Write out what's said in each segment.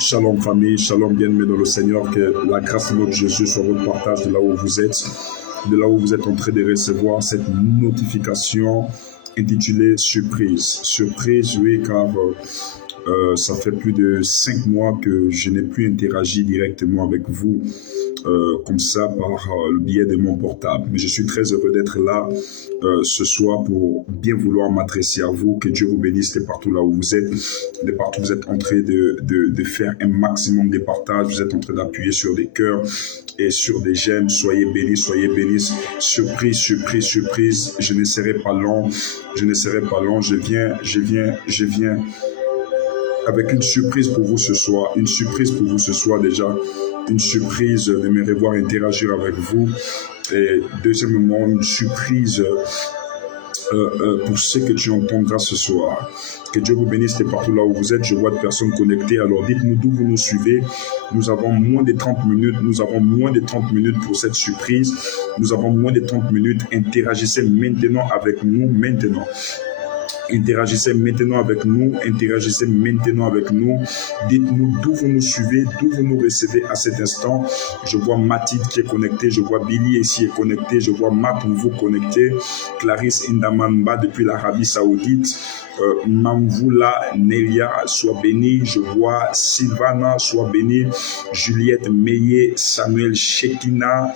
Shalom famille, shalom bien-aimés dans le Seigneur, que la grâce de notre Jésus soit votre partage de là où vous êtes, en train de recevoir cette notification intitulée Surprise. Surprise, oui, car ça fait plus de 5 mois que je n'ai plus interagi directement avec vous comme ça par le biais de mon portable. Mais je suis très heureux d'être là ce soir pour bien vouloir m'adresser à vous. Que Dieu vous bénisse de partout là où vous êtes. De partout vous êtes en train de faire un maximum de partage. Vous êtes en train d'appuyer sur des cœurs et sur des j'aime. Soyez bénis, soyez bénis. Surprise, surprise, surprise. Je ne serai pas long. Je viens avec une surprise pour vous ce soir. Une surprise pour vous ce soir déjà. Une surprise de me revoir interagir avec vous. Et deuxièmement, une surprise pour ce que tu entendras ce soir. Que Dieu vous bénisse de partout là où vous êtes. Je vois des personnes connectées. Alors dites-nous d'où vous nous suivez. Nous avons moins de 30 minutes. Nous avons moins de 30 minutes pour cette surprise. Nous avons moins de 30 minutes. Interagissez maintenant avec nous. Interagissez maintenant avec nous. Dites-nous d'où vous nous suivez, d'où vous nous recevez à cet instant. Je vois Mathilde qui est connectée, je vois Billy ici est connecté, je vois Matt vous connecté, Clarisse Indamanba depuis l'Arabie Saoudite, Mamvoula Nelia, sois bénie, je vois Sylvana, sois bénie, Juliette Meillet, Samuel Shekina,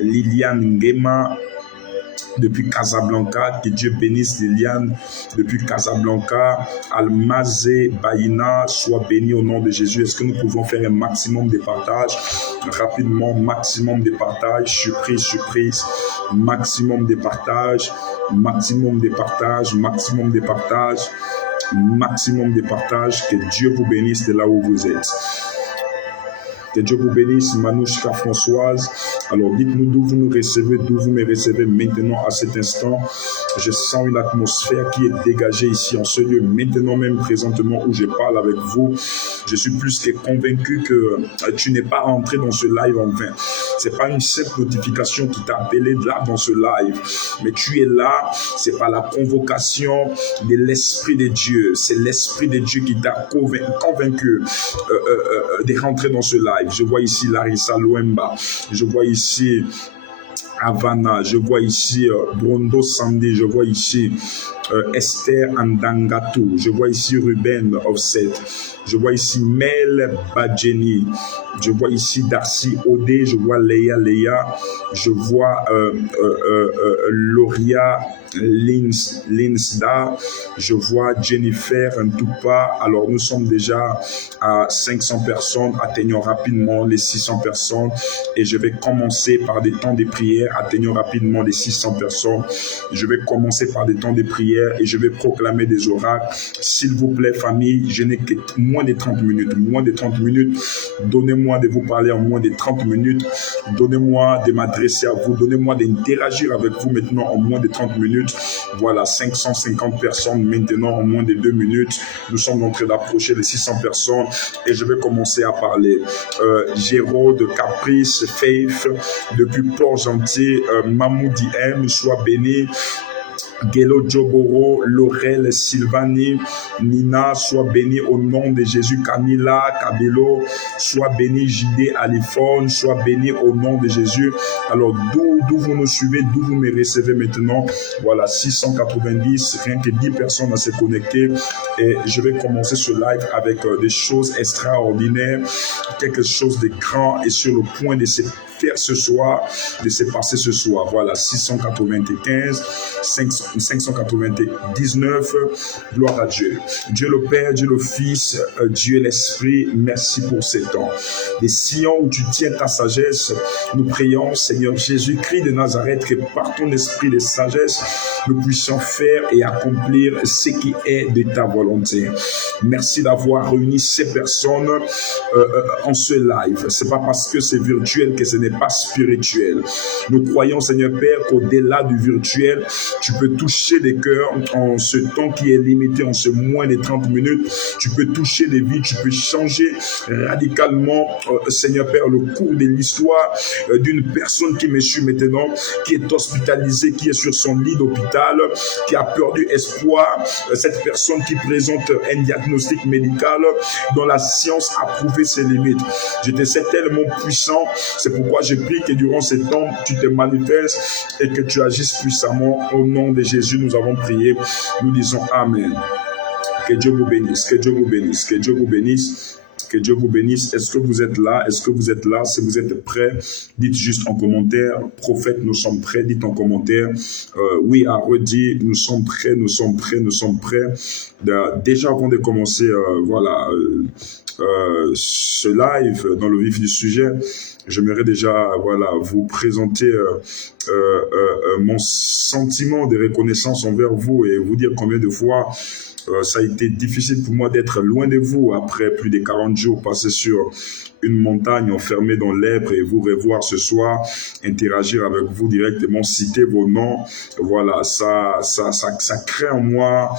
Liliane Ngema, depuis Casablanca, que Dieu bénisse Liliane, depuis Casablanca, Almazé Baïna, sois béni au nom de Jésus. Est-ce que nous pouvons faire un maximum de partage? Rapidement, maximum de partage, surprise, maximum de partage, que Dieu vous bénisse de là où vous êtes. Que Dieu vous bénisse, Manouchka Françoise. Alors dites-nous d'où vous nous recevez, d'où vous me recevez maintenant à cet instant. Je sens une atmosphère qui est dégagée ici en ce lieu, maintenant même présentement où je parle avec vous. Je suis plus que convaincu que tu n'es pas entré dans ce live en vain. C'est pas une simple notification qui t'a appelé là dans ce live, mais tu es là, c'est par la convocation de l'Esprit de Dieu. C'est l'Esprit de Dieu qui t'a convaincu de rentrer dans ce live. Je vois ici Larissa Luemba, je vois ici Havana, je vois ici Brondo Sandy, je vois ici Esther Andangatou, je vois ici Ruben Offset, je vois ici Mel Badjeni, je vois ici Darcy Odé, je vois Léa, je vois Loria Linsda, je vois Jennifer Ntupa. Alors nous sommes déjà à 500 personnes, atteignons rapidement les 600 personnes et je vais commencer par des temps de prière, atteignons rapidement les 600 personnes. Je vais commencer par des temps de prière et je vais proclamer des oracles. S'il vous plaît famille, je n'ai que moins de 30 minutes, donnez-moi de vous parler en moins de 30 minutes, donnez-moi de m'adresser à vous, donnez-moi d'interagir avec vous maintenant en moins de 30 minutes. Voilà, 550 personnes maintenant en moins de 2 minutes. Nous sommes en train d'approcher les 600 personnes et je vais commencer à parler. Gérald, Caprice, Faith, depuis Port-Gentil, Mamoudi M, sois béni. Gelo Joboro, Laurel, Sylvanie, Nina, sois béni au nom de Jésus. Camilla, Cabello, sois béni. JD, Alifone, sois béni au nom de Jésus. Alors, d'où vous nous suivez, d'où vous me recevez maintenant? Voilà, 690, rien que 10 personnes à se connecter. Et je vais commencer ce live avec des choses extraordinaires, quelque chose de grand et sur le point de se faire ce soir, laisser passer ce soir. Voilà, 695, 599, gloire à Dieu. Dieu le Père, Dieu le Fils, Dieu l'Esprit, merci pour ces temps. Les sillons où tu tiens ta sagesse, nous prions, Seigneur Jésus-Christ de Nazareth, que par ton esprit de sagesse, nous puissions faire et accomplir ce qui est de ta volonté. Merci d'avoir réuni ces personnes en ce live. C'est pas parce que c'est virtuel que ce n'est pas spirituel. Nous croyons, Seigneur Père, qu'au-delà du virtuel, tu peux toucher les cœurs en ce temps qui est limité, en ce moins de 30 minutes. Tu peux toucher les vies, tu peux changer radicalement, Seigneur Père, le cours de l'histoire d'une personne qui me suit maintenant, qui est hospitalisée, qui est sur son lit d'hôpital, qui a perdu espoir. Cette personne qui présente un diagnostic médical dont la science a prouvé ses limites. Je te sais tellement puissant, c'est pourquoi je prie que durant ces temps, tu te manifestes et que tu agisses puissamment. Au nom de Jésus, nous avons prié. Nous disons Amen. Que Dieu vous bénisse, que Dieu vous bénisse, que Dieu vous bénisse. Que Dieu vous bénisse. Est-ce que vous êtes là? Est-ce que vous êtes là? Si vous êtes prêts, dites juste en commentaire. Prophète, nous sommes prêts. Dites en commentaire. Oui, à redire, nous sommes prêts, nous sommes prêts, nous sommes prêts. Déjà avant de commencer, ce live dans le vif du sujet, j'aimerais déjà vous présenter mon sentiment de reconnaissance envers vous et vous dire combien de fois ça a été difficile pour moi d'être loin de vous après plus de 40 jours passés sur une montagne enfermée dans l'èbre et vous revoir ce soir, interagir avec vous directement, citer vos noms. Voilà, ça crée en moi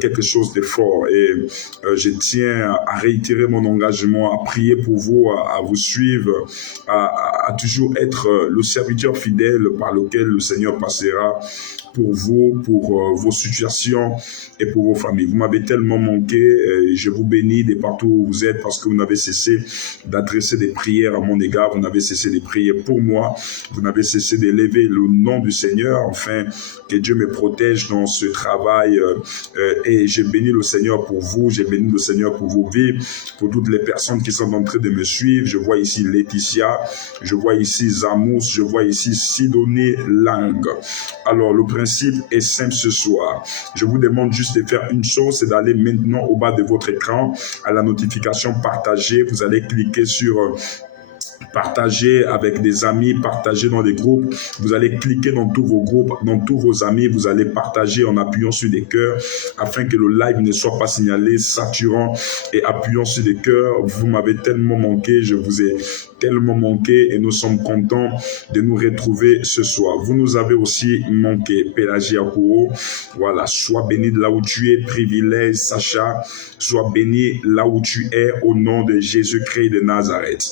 quelque chose de fort et je tiens à réitérer mon engagement, à prier pour vous, à vous suivre, à toujours être le serviteur fidèle par lequel le Seigneur passera pour vous, pour vos situations et pour vos familles. Vous m'avez tellement manqué et je vous bénis de partout où vous êtes parce que vous n'avez cessé d'adresser des prières à mon égard, vous n'avez cessé de prier pour moi, vous n'avez cessé d'élever le nom du Seigneur, enfin que Dieu me protège dans ce travail et j'ai béni le Seigneur pour vous, j'ai béni le Seigneur pour vos vies, pour toutes les personnes qui sont en train de me suivre. Je vois ici Laetitia, je vois ici Zamous, je vois ici Sidonie Lang. Alors le principe est simple ce soir. Je vous demande juste de faire une chose, c'est d'aller maintenant au bas de votre écran à la notification partagée. Vous allez cliquer sur partager avec des amis, partager dans des groupes. Vous allez cliquer dans tous vos groupes, dans tous vos amis. Vous allez partager en appuyant sur des cœurs afin que le live ne soit pas signalé, saturant et appuyant sur des cœurs. Vous m'avez tellement manqué, je vous ai tellement manqué et nous sommes contents de nous retrouver ce soir. Vous nous avez aussi manqué. Pélagia Kouro, voilà, sois béni de là où tu es, privilège Sacha, sois béni là où tu es au nom de Jésus-Christ de Nazareth.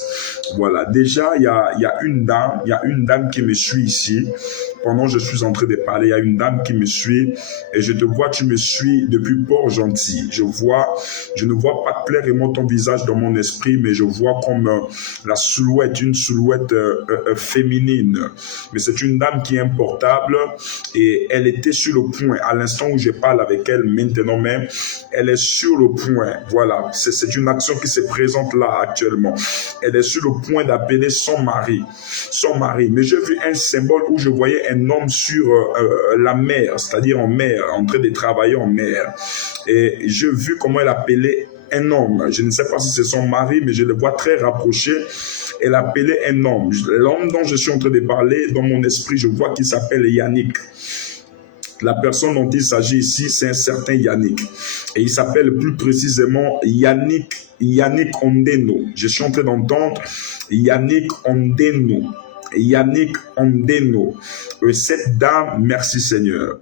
Voilà, déjà il y a une dame qui me suit ici. Pendant que je suis en train de parler, il y a une dame qui me suit et je te vois, tu me suis depuis Port-Gentil. Je ne vois pas clairement ton visage dans mon esprit, mais je vois comme la silhouette, une silhouette féminine. Mais c'est une dame qui est importable et elle était sur le point, à l'instant où je parle avec elle maintenant même, elle est sur le point. Voilà, c'est une action qui se présente là actuellement. Elle est sur le point d'appeler son mari. Mais j'ai vu un symbole où je voyais un homme sur la mer, c'est-à-dire en mer, en train de travailler en mer. Et j'ai vu comment elle appelait un homme. Je ne sais pas si c'est son mari, mais je le vois très rapproché. Elle appelait un homme. L'homme dont je suis en train de parler, dans mon esprit, je vois qu'il s'appelle Yannick. La personne dont il s'agit ici, c'est un certain Yannick. Et il s'appelle plus précisément Yannick Ondeno. Je suis en train d'entendre Yannick Ondeno. Yannick Ondeno. Cette dame, merci Seigneur.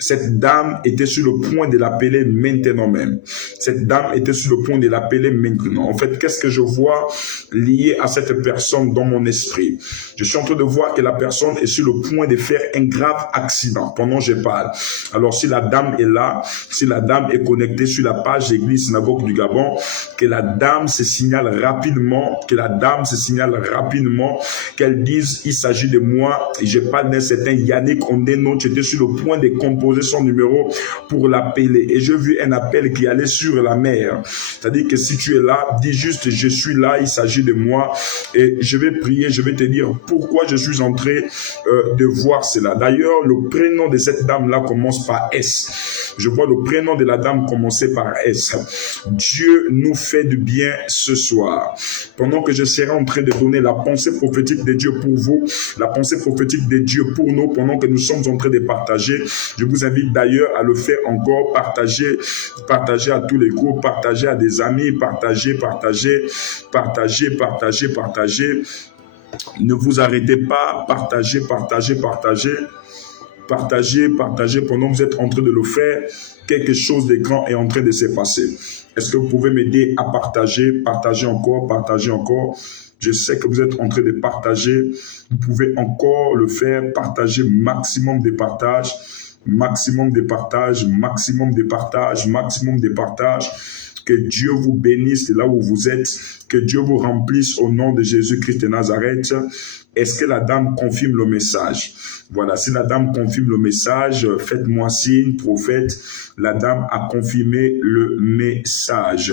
Cette dame était sur le point de l'appeler maintenant même. Cette dame était sur le point de l'appeler maintenant. En fait, qu'est-ce que je vois lié à cette personne dans mon esprit? Je suis en train de voir que la personne est sur le point de faire un grave accident pendant que je parle. Alors, si la dame est là, si la dame est connectée sur la page Église Synagogue du Gabon, que la dame se signale rapidement, qu'elle dise, il s'agit de moi, et je parle d'un certain Yannick Ondeno, tu étais sur le point de composer composé son numéro pour l'appeler. Et j'ai vu un appel qui allait sur la mer. C'est-à-dire que si tu es là, dis juste, je suis là, il s'agit de moi. Et je vais prier, je vais te dire pourquoi je suis en train de voir cela. D'ailleurs, le prénom de cette dame-là commence par S. Je vois le prénom de la dame commencer par S. Dieu nous fait du bien ce soir. Pendant que je serai en train de donner la pensée prophétique de Dieu pour vous, la pensée prophétique de Dieu pour nous, pendant que nous sommes en train de partager, je vous invite d'ailleurs à le faire encore, partager à tous les groupes, partager à des amis, partager. Ne vous arrêtez pas, partagez pendant que vous êtes en train de le faire. Quelque chose de grand est en train de se passer. Est-ce que vous pouvez m'aider à partager encore. Je sais que vous êtes en train de partager. Vous pouvez encore le faire, partager maximum de partage. Que Dieu vous bénisse là où vous êtes. Que Dieu vous remplisse au nom de Jésus-Christ de Nazareth. Est-ce que la dame confirme le message? Voilà, si la dame confirme le message, faites-moi signe, prophète. La dame a confirmé le message.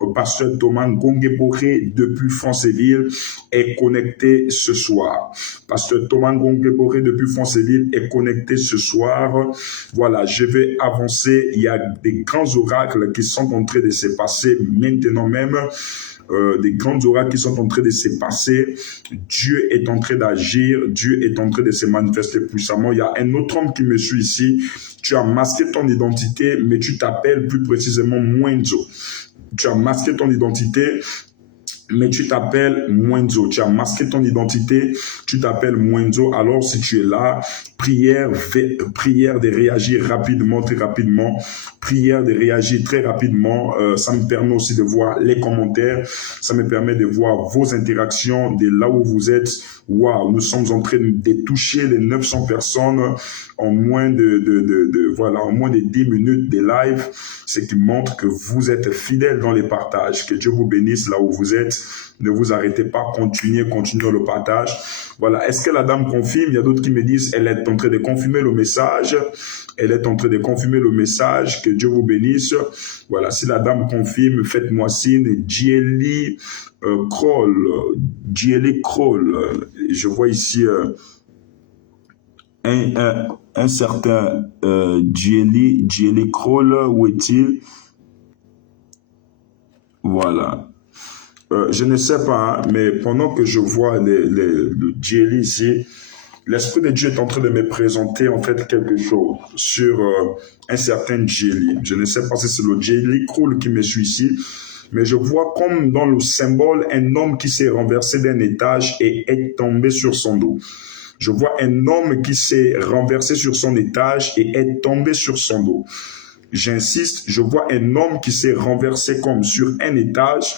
Le pasteur Thomas Ngongeboré depuis Franceville est connecté ce soir. Pasteur Thomas Ngongeboré depuis Franceville est connecté ce soir. Voilà, je vais avancer. Il y a des grands oracles qui sont en train de se passer maintenant même. Des grands oracles qui sont en train de se passer. Dieu est en train d'agir. Dieu est en train de se manifester puissamment. Il y a un autre homme qui me suit ici. Tu as masqué ton identité, mais tu t'appelles plus précisément Mwenzo. Tu as masqué ton identité, mais tu t'appelles Mwenzo. Tu as masqué ton identité, tu t'appelles Mwenzo. Alors, si tu es là, prière de réagir rapidement, très rapidement. Prière de réagir très rapidement. Ça me permet aussi de voir les commentaires. Ça me permet de voir vos interactions de là où vous êtes. Waouh, nous sommes en train de toucher les 900 personnes en moins en moins de 10 minutes de live. Ce qui montre que vous êtes fidèles dans les partages. Que Dieu vous bénisse là où vous êtes. Ne vous arrêtez pas, continuez le partage. Voilà, est-ce que la dame confirme? Il y a d'autres qui me disent, elle est en train de confirmer le message. Que Dieu vous bénisse. Voilà, si la dame confirme, faites-moi signe. Djeli Kroll. Je vois ici un certain Djeli Kroll. Où est-il? Voilà. Je ne sais pas, mais pendant que je vois le Djeli ici, l'Esprit de Dieu est en train de me présenter en fait quelque chose sur un certain Djeli. Je ne sais pas si c'est le Djeli Kroll qui me suit ici, mais je vois comme dans le symbole un homme qui s'est renversé d'un étage et est tombé sur son dos. Je vois un homme qui s'est renversé sur son étage et est tombé sur son dos. J'insiste, je vois un homme qui s'est renversé comme sur un étage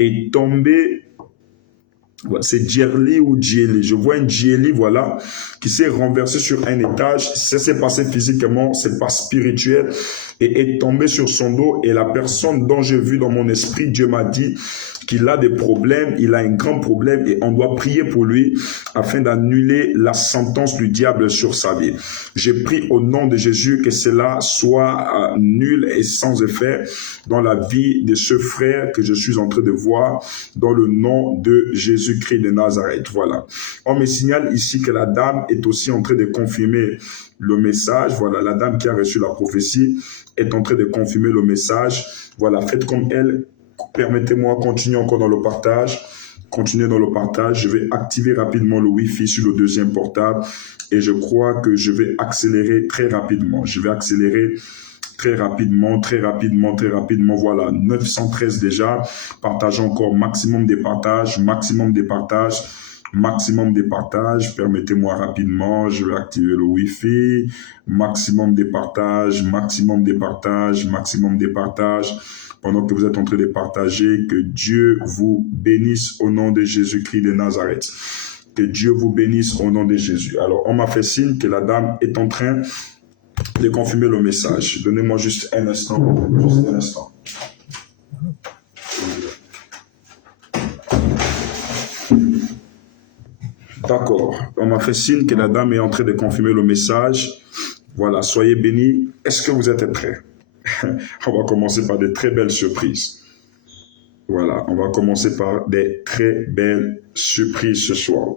et tombé. C'est Djeli ou Djeli. Je vois un Djeli, voilà, qui s'est renversé sur un étage. Ça s'est passé physiquement, c'est pas spirituel, et est tombé sur son dos. Et la personne dont j'ai vu dans mon esprit, Dieu m'a dit qu'il a des problèmes, il a un grand problème, et on doit prier pour lui afin d'annuler la sentence du diable sur sa vie. J'ai pris au nom de Jésus que cela soit nul et sans effet dans la vie de ce frère que je suis en train de voir, dans le nom de Jésus-Christ de Nazareth. Voilà. On me signale ici que la dame est aussi en train de confirmer le message. Voilà, la dame qui a reçu la prophétie est en train de confirmer le message. Voilà, faites comme elle. Permettez-moi, continuer encore dans le partage. Continuez dans le partage. Je vais activer rapidement le Wi-Fi sur le deuxième portable et je crois que je vais accélérer très rapidement. Très rapidement. Voilà, 913 déjà. Partageons encore maximum des partages. Permettez-moi rapidement. Je vais activer le Wi-Fi. Maximum des partages. Pendant que vous êtes en train de partager, que Dieu vous bénisse au nom de Jésus-Christ de Nazareth. Que Dieu vous bénisse au nom de Jésus. Alors, on m'a fait signe que la dame est en train de confirmer le message. Donnez-moi juste un instant. D'accord. On m'a fait signe que la dame est en train de confirmer le message. Voilà, soyez bénis. Est-ce que vous êtes prêts? On va commencer par des très belles surprises. Voilà, on va commencer par des très belles surprises ce soir.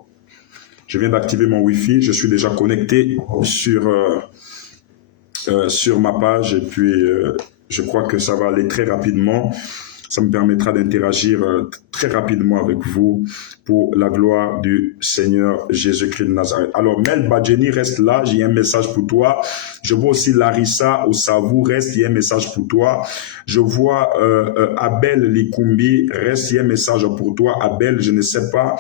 Je viens d'activer mon Wi-Fi, je suis déjà connecté sur ma page et puis je crois que ça va aller très rapidement. Ça me permettra d'interagir très rapidement avec vous pour la gloire du Seigneur Jésus-Christ de Nazareth. Alors, Mel Badjeni reste là, j'ai un message pour toi. Je vois aussi Larissa Osavou, reste, il y a un message pour toi. Je vois Abel Likumbi, reste, il y a un message pour toi. Abel, je ne sais pas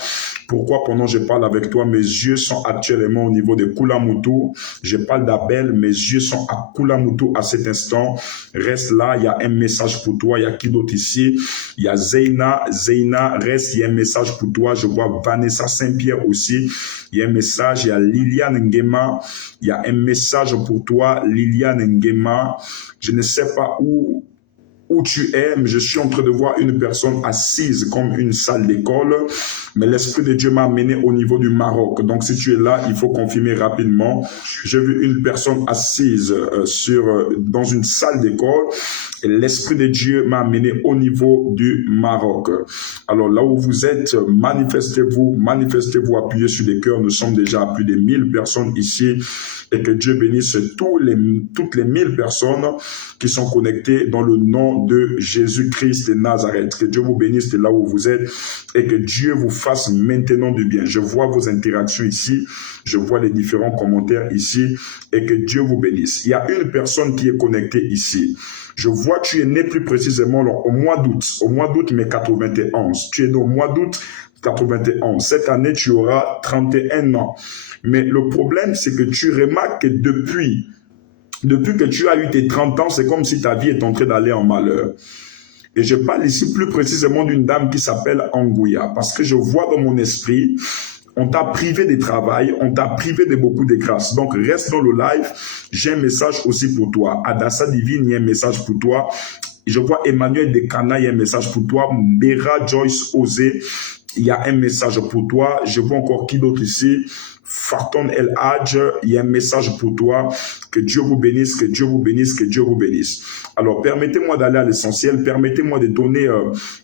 pourquoi pendant que je parle avec toi, mes yeux sont actuellement au niveau de Kulamutu. Je parle d'Abel, mes yeux sont à Kulamutu à cet instant. Reste là, il y a un message pour toi. Il y a qui d'autre ici? Il y a Zeina, reste, il y a un message pour toi. Je vois Vanessa Saint-Pierre aussi. Il y a un message. Il y a Liliane Ngema. Il y a un message pour toi, Liliane Ngema. Je ne sais pas où tu es, mais je suis en train de voir une personne assise comme une salle d'école, mais l'Esprit de Dieu m'a amené au niveau du Maroc. Donc, si tu es là, il faut confirmer rapidement. J'ai vu une personne assise dans une salle d'école, et l'Esprit de Dieu m'a amené au niveau du Maroc. Alors, là où vous êtes, manifestez-vous, appuyez sur les cœurs. Nous sommes déjà à plus de 1000 personnes ici, et que Dieu bénisse toutes les 1000 personnes qui sont connectées dans le nom de Jésus-Christ de Nazareth. Que Dieu vous bénisse de là où vous êtes et que Dieu vous fasse maintenant du bien. Je vois vos interactions ici, je vois les différents commentaires ici et que Dieu vous bénisse. Il y a une personne qui est connectée ici. Je vois que tu es né plus précisément au mois d'août, mais 91. Tu es né au mois d'août 91. Cette année, tu auras 31 ans. Mais le problème, c'est que tu remarques que depuis que tu as eu tes 30 ans, c'est comme si ta vie est en train d'aller en malheur. Et je parle ici plus précisément d'une dame qui s'appelle Angouya, parce que je vois dans mon esprit, on t'a privé de travail, on t'a privé de beaucoup de grâces. Donc, reste dans le live. J'ai un message aussi pour toi. Adassa Divine, il y a un message pour toi. Je vois Emmanuel Dekana, il y a un message pour toi. Mbera Joyce Osé, il y a un message pour toi. Je vois encore qui d'autre ici. Farton El Hadj, il y a un message pour toi. Que Dieu vous bénisse, que Dieu vous bénisse, que Dieu vous bénisse. Alors, permettez-moi d'aller à l'essentiel. Permettez-moi de donner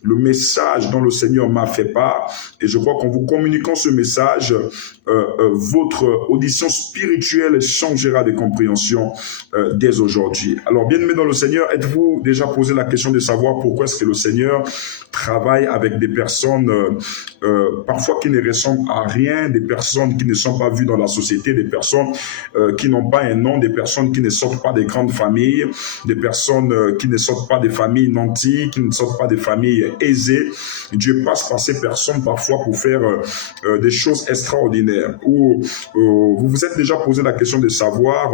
le message dont le Seigneur m'a fait part. Et je crois qu'en vous communiquant ce message, votre audition spirituelle changera de compréhension dès aujourd'hui. Alors, bien-aimés dans le Seigneur, êtes-vous déjà posé la question de savoir pourquoi est-ce que le Seigneur travaille avec des personnes parfois qui ne ressemblent à rien, des personnes qui ne sont pas vues dans la société, des personnes qui n'ont pas un nom, des personnes qui ne sortent pas des grandes familles, des personnes qui ne sortent pas des familles nantis, qui ne sortent pas des familles aisées. Dieu passe par ces personnes parfois pour faire des choses extraordinaires. Ou vous vous êtes déjà posé la question de savoir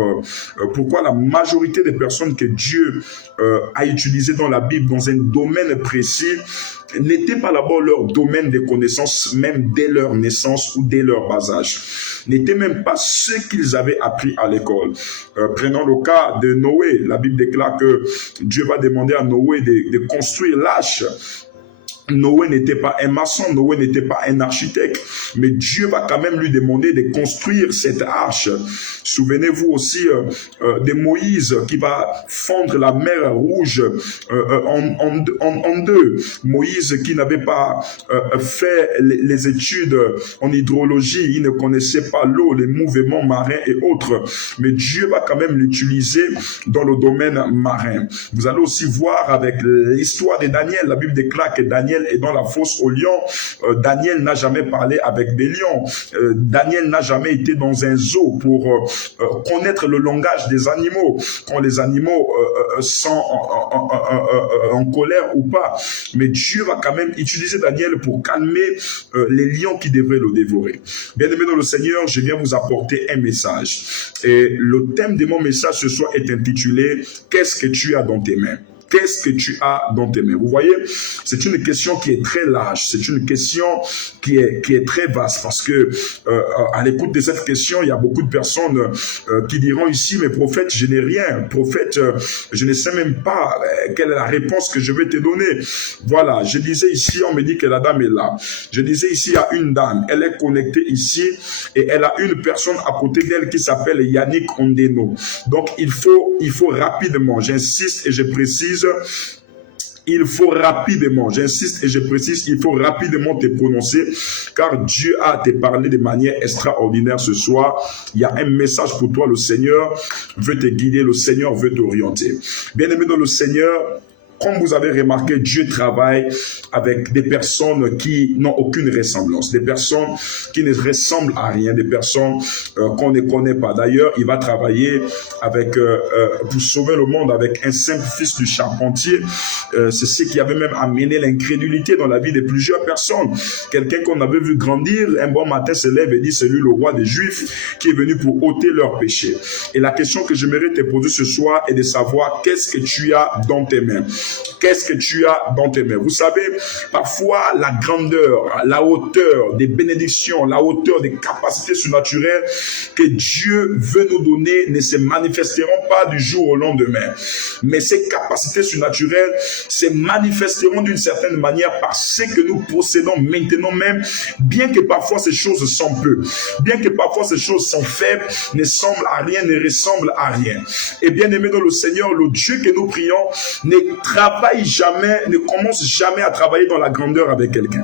pourquoi la majorité des personnes que Dieu a utilisées dans la Bible dans un domaine précis n'était pas d'abord leur domaine de connaissance, même dès leur naissance ou dès leur bas âge. N'était même pas ce qu'ils avaient appris à l'école. Prenons le cas de Noé. La Bible déclare que Dieu va demander à Noé de construire l'arche. Noé n'était pas un maçon, Noé n'était pas un architecte, mais Dieu va quand même lui demander de construire cette arche. Souvenez-vous aussi de Moïse qui va fondre la mer Rouge en deux. Moïse qui n'avait pas fait les études en hydrologie, il ne connaissait pas l'eau, les mouvements marins et autres, mais Dieu va quand même l'utiliser dans le domaine marin. Vous allez aussi voir avec l'histoire de Daniel, la Bible déclare que Daniel est dans la fosse aux lions. Daniel n'a jamais parlé avec des lions. Daniel n'a jamais été dans un zoo pour connaître le langage des animaux, quand les animaux sont en colère ou pas. Mais Dieu va quand même utiliser Daniel pour calmer les lions qui devraient le dévorer. Bien-aimés dans le Seigneur, je viens vous apporter un message. Et le thème de mon message ce soir est intitulé « Qu'est-ce que tu as dans tes mains ?» qu'est-ce que tu as dans tes mains? Vous voyez, c'est une question qui est très large, c'est une question qui est très vaste, parce que à l'écoute de cette question, il y a beaucoup de personnes qui diront ici, mais prophète, je n'ai rien. Prophète, je ne sais même pas quelle est la réponse que je vais te donner. Voilà, je disais ici, on me dit que la dame est là. Je disais ici, il y a une dame, elle est connectée ici et elle a une personne à côté d'elle qui s'appelle Yannick Ondeno. Donc, il faut rapidement, j'insiste et je précise, il faut rapidement, j'insiste et je précise, il faut rapidement te prononcer, car Dieu a te parlé de manière extraordinaire ce soir. Il y a un message pour toi, le Seigneur veut te guider, le Seigneur veut t'orienter. Bien-aimé dans le Seigneur, comme vous avez remarqué, Dieu travaille avec des personnes qui n'ont aucune ressemblance, des personnes qui ne ressemblent à rien, des personnes qu'on ne connaît pas. D'ailleurs, il va travailler avec, pour sauver le monde avec un simple fils du charpentier. C'est ce qui avait même amené l'incrédulité dans la vie de plusieurs personnes. Quelqu'un qu'on avait vu grandir, un bon matin se lève et dit, c'est lui le roi des Juifs qui est venu pour ôter leurs péchés. Et la question que j'aimerais te poser ce soir est de savoir qu'est-ce que tu as dans tes mains. Qu'est-ce que tu as dans tes mains? Vous savez, parfois la grandeur, la hauteur des bénédictions, la hauteur des capacités surnaturelles que Dieu veut nous donner ne se manifesteront pas du jour au lendemain. Mais ces capacités surnaturelles se manifesteront d'une certaine manière par ce que nous possédons maintenant même, bien que parfois ces choses sont peu, bien que parfois ces choses sont faibles, ne semblent à rien, ne ressemblent à rien. Et bien aimé dans le Seigneur, le Dieu que nous prions ne travaille jamais, ne commence jamais à travailler dans la grandeur avec quelqu'un.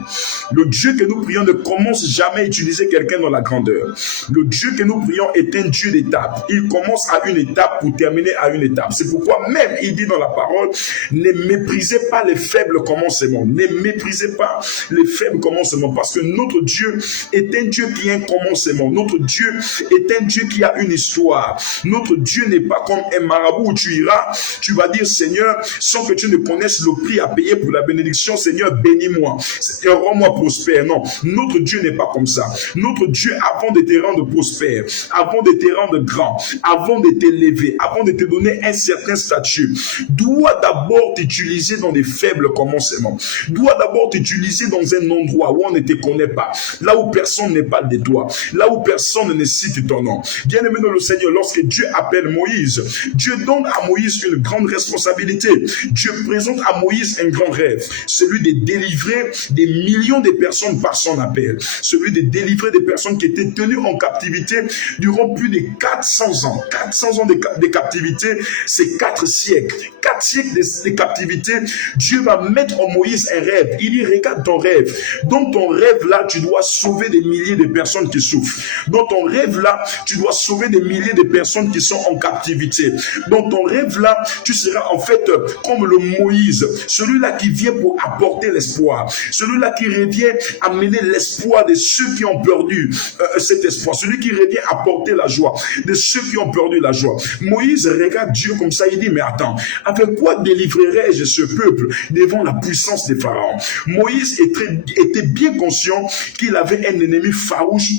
Le Dieu que nous prions ne commence jamais à utiliser quelqu'un dans la grandeur. Le Dieu que nous prions est un Dieu d'étape. Il commence à une étape pour terminer à une étape. C'est pourquoi même il dit dans la parole, ne méprisez pas les faibles commencements. Ne méprisez pas les faibles commencements, parce que notre Dieu est un Dieu qui a un commencement. Notre Dieu est un Dieu qui a une histoire. Notre Dieu n'est pas comme un marabout où tu iras, tu vas dire Seigneur, sans que tu ne connaisses le prix à payer pour la bénédiction, Seigneur, bénis-moi. Seigneur, rends-moi prospère. Non, notre Dieu n'est pas comme ça. Notre Dieu, avant de te rendre prospère, avant de te rendre grand, avant de t'élever, avant de te donner un certain statut, doit d'abord t'utiliser dans des faibles commencements. Doit d'abord t'utiliser dans un endroit où on ne te connaît pas, là où personne ne parle de toi, là où personne ne cite ton nom. Bien-aimé dans le Seigneur, lorsque Dieu appelle Moïse, Dieu donne à Moïse une grande responsabilité. Dieu présente à Moïse un grand rêve, celui de délivrer des millions de personnes par son appel, celui de délivrer des personnes qui étaient tenues en captivité durant plus de 400 ans. 400 ans de captivité, c'est 4 siècles. 4 siècles de captivité, Dieu va mettre en Moïse un rêve. Il dit, regarde ton rêve. Dans ton rêve là, tu dois sauver des milliers de personnes qui souffrent. Dans ton rêve là, tu dois sauver des milliers de personnes qui sont en captivité. Dans ton rêve là, tu seras en fait comme le Moïse, celui-là qui vient pour apporter l'espoir, celui-là qui revient amener l'espoir de ceux qui ont perdu cet espoir, celui qui revient apporter la joie de ceux qui ont perdu la joie. Moïse regarde Dieu comme ça, il dit, mais attends, avec quoi délivrerai-je ce peuple devant la puissance des pharaons? Moïse était bien conscient qu'il avait un ennemi farouche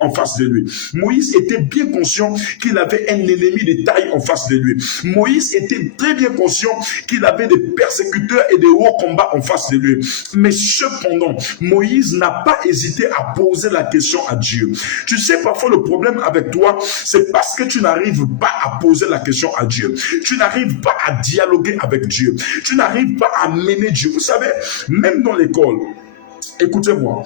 en face de lui. Moïse était bien conscient qu'il avait un ennemi de taille en face de lui. Moïse était très bien conscient qu'il avait des persécuteurs et des hauts combats en face de lui. Mais cependant, Moïse n'a pas hésité à poser la question à Dieu. Tu sais, parfois le problème avec toi, c'est parce que tu n'arrives pas à poser la question à Dieu. Tu n'arrives pas à dialoguer avec Dieu. Tu n'arrives pas à mener Dieu. Vous savez, même dans l'école, écoutez-moi,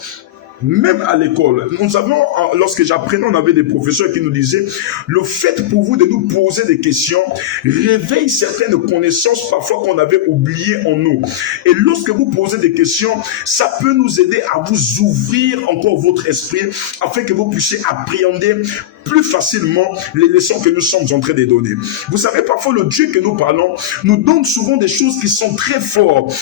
même à l'école, nous avions, lorsque j'apprenais, on avait des professeurs qui nous disaient, le fait pour vous de nous poser des questions réveille certaines connaissances parfois qu'on avait oubliées en nous. Et lorsque vous posez des questions, ça peut nous aider à vous ouvrir encore votre esprit afin que vous puissiez appréhender plus facilement les leçons que nous sommes en train de donner. Vous savez, parfois le Dieu que nous parlons nous donne souvent des choses qui sont très fortes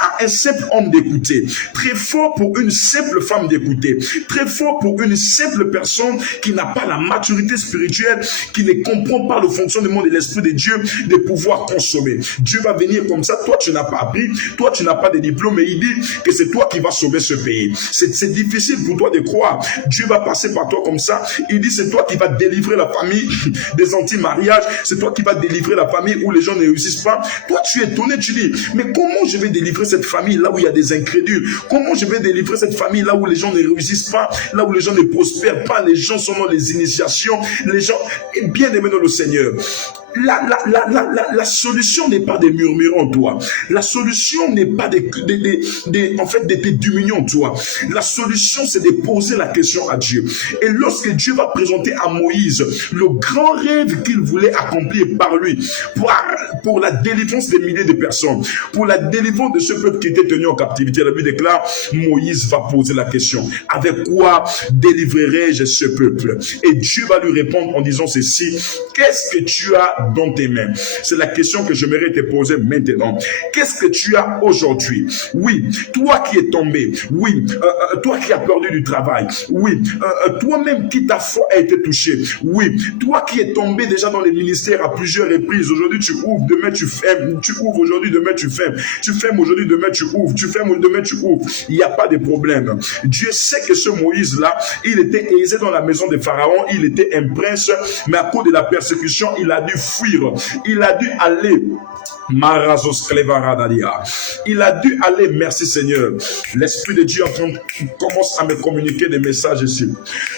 à un simple homme d'écouter, très fort pour une simple femme d'écouter, très fort pour une simple personne qui n'a pas la maturité spirituelle, qui ne comprend pas le fonctionnement de l'Esprit de Dieu, de pouvoir consommer. Dieu va venir comme ça, toi tu n'as pas appris, toi tu n'as pas de diplôme, et il dit que c'est toi qui vas sauver ce pays. C'est difficile pour toi de croire. Dieu va passer par toi comme ça, il lui dit, c'est toi qui vas délivrer la famille des anti-mariages, c'est toi qui vas délivrer la famille où les gens ne réussissent pas. Toi, tu es étonné, tu dis, mais comment je vais délivrer cette famille là où il y a des incrédules? Comment je vais délivrer cette famille là où les gens ne réussissent pas, là où les gens ne prospèrent pas, les gens sont dans les initiations, les gens, et bien aimés dans le Seigneur. La solution n'est pas des murmurants, toi. La solution n'est pas en fait, des diminuants, toi. La solution, c'est de poser la question à Dieu. Et lorsque Dieu va présenter à Moïse le grand rêve qu'il voulait accomplir par lui, pour la délivrance des milliers de personnes, pour la délivrance de ce peuple qui était tenu en captivité, la Bible déclare, Moïse va poser la question. Avec quoi délivrerai-je ce peuple? Et Dieu va lui répondre en disant ceci, qu'est-ce que tu as dans tes mains? C'est la question que j'aimerais te poser maintenant. Qu'est-ce que tu as aujourd'hui? Oui, toi qui es tombé. Oui, toi qui as perdu du travail. Oui, toi-même qui ta foi a été touchée. Oui, toi qui es tombé déjà dans les ministères à plusieurs reprises. Aujourd'hui tu ouvres, demain tu fermes. Tu ouvres aujourd'hui, demain tu fermes. Tu fermes aujourd'hui, demain tu ouvres. Tu fermes, demain tu ouvres. Il n'y a pas de problème. Dieu sait que ce Moïse-là, il était aisé dans la maison de Pharaon. Il était un prince, mais à cause de la persécution, il a dû fuir. Il a dû aller. Il a dû aller, merci Seigneur. L'Esprit de Dieu commence à me communiquer des messages ici.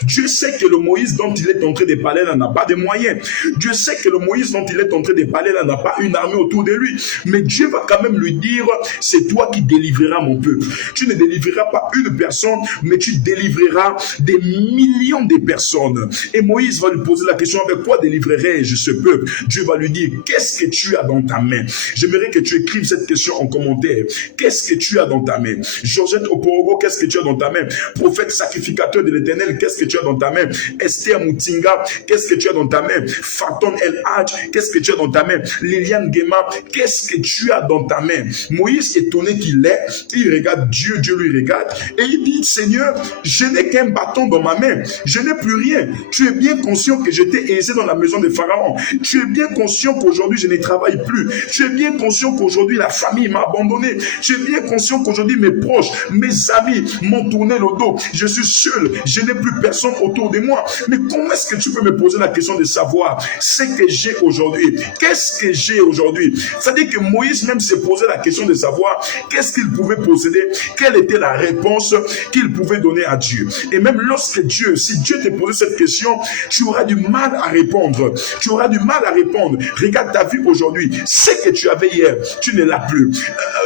Dieu sait que le Moïse dont il est en train de parler là n'a pas de moyens. Dieu sait que le Moïse dont il est en train de parler là n'a pas une armée autour de lui. Mais Dieu va quand même lui dire, c'est toi qui délivreras mon peuple. Tu ne délivreras pas une personne, mais tu délivreras des millions de personnes. Et Moïse va lui poser la question, avec quoi délivrerai-je ce peuple? Dieu va lui dire, qu'est-ce que tu as dans ta main? J'aimerais que tu écrives cette question en commentaire. Qu'est-ce que tu as dans ta main? Georgette Oporogo, qu'est-ce que tu as dans ta main? Prophète sacrificateur de l'Éternel, qu'est-ce que tu as dans ta main? Esther Moutinga, qu'est-ce que tu as dans ta main? Faton El Hadj, qu'est-ce que tu as dans ta main? Liliane Gema, qu'est-ce que tu as dans ta main? Moïse, étonné qu'il est, il regarde Dieu, Dieu lui regarde, et il dit, Seigneur, je n'ai qu'un bâton dans ma main, je n'ai plus rien. Tu es bien conscient que j'étais aisé dans la maison de Pharaon. Tu es bien conscient qu'aujourd'hui je ne travaille plus. Tu es bien conscient qu'aujourd'hui la famille m'a abandonné. Tu es bien conscient qu'aujourd'hui mes proches, mes amis m'ont tourné le dos. Je suis seul, je n'ai plus personne autour de moi. Mais comment est-ce que tu peux me poser la question de savoir ce que j'ai aujourd'hui? Qu'est-ce que j'ai aujourd'hui? C'est-à-dire que Moïse même s'est posé la question de savoir qu'est-ce qu'il pouvait posséder, quelle était la réponse qu'il pouvait donner à Dieu. Et même lorsque si Dieu te pose cette question, tu auras du mal à répondre. Tu auras du mal à répondre. Regarde ta vie aujourd'hui. Ce que tu avais hier, tu ne l'as plus.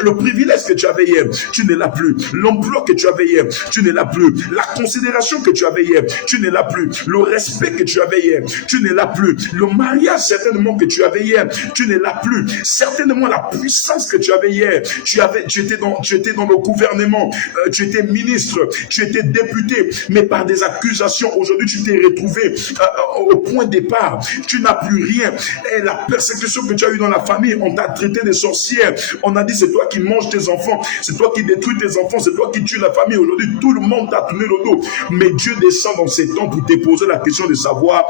Le privilège que tu avais hier, tu ne l'as plus. L'emploi que tu avais hier, tu ne l'as plus. La considération que tu avais hier, tu ne l'as plus. Le respect que tu avais hier, tu ne l'as plus. Le mariage certainement que tu avais hier, tu ne l'as plus. Certainement la puissance que tu avais hier, tu étais dans le gouvernement, tu étais ministre, tu étais député, mais par des accusations, aujourd'hui tu t'es retrouvé au point de départ. Tu n'as plus rien. Et la persécution que tu as eue dans la famille, on t'a traité de sorcière. On a dit c'est toi qui manges tes enfants, c'est toi qui détruis tes enfants, c'est toi qui tues la famille. Aujourd'hui, tout le monde t'a tourné le dos. Mais Dieu descend dans ces temps pour te poser la question de savoir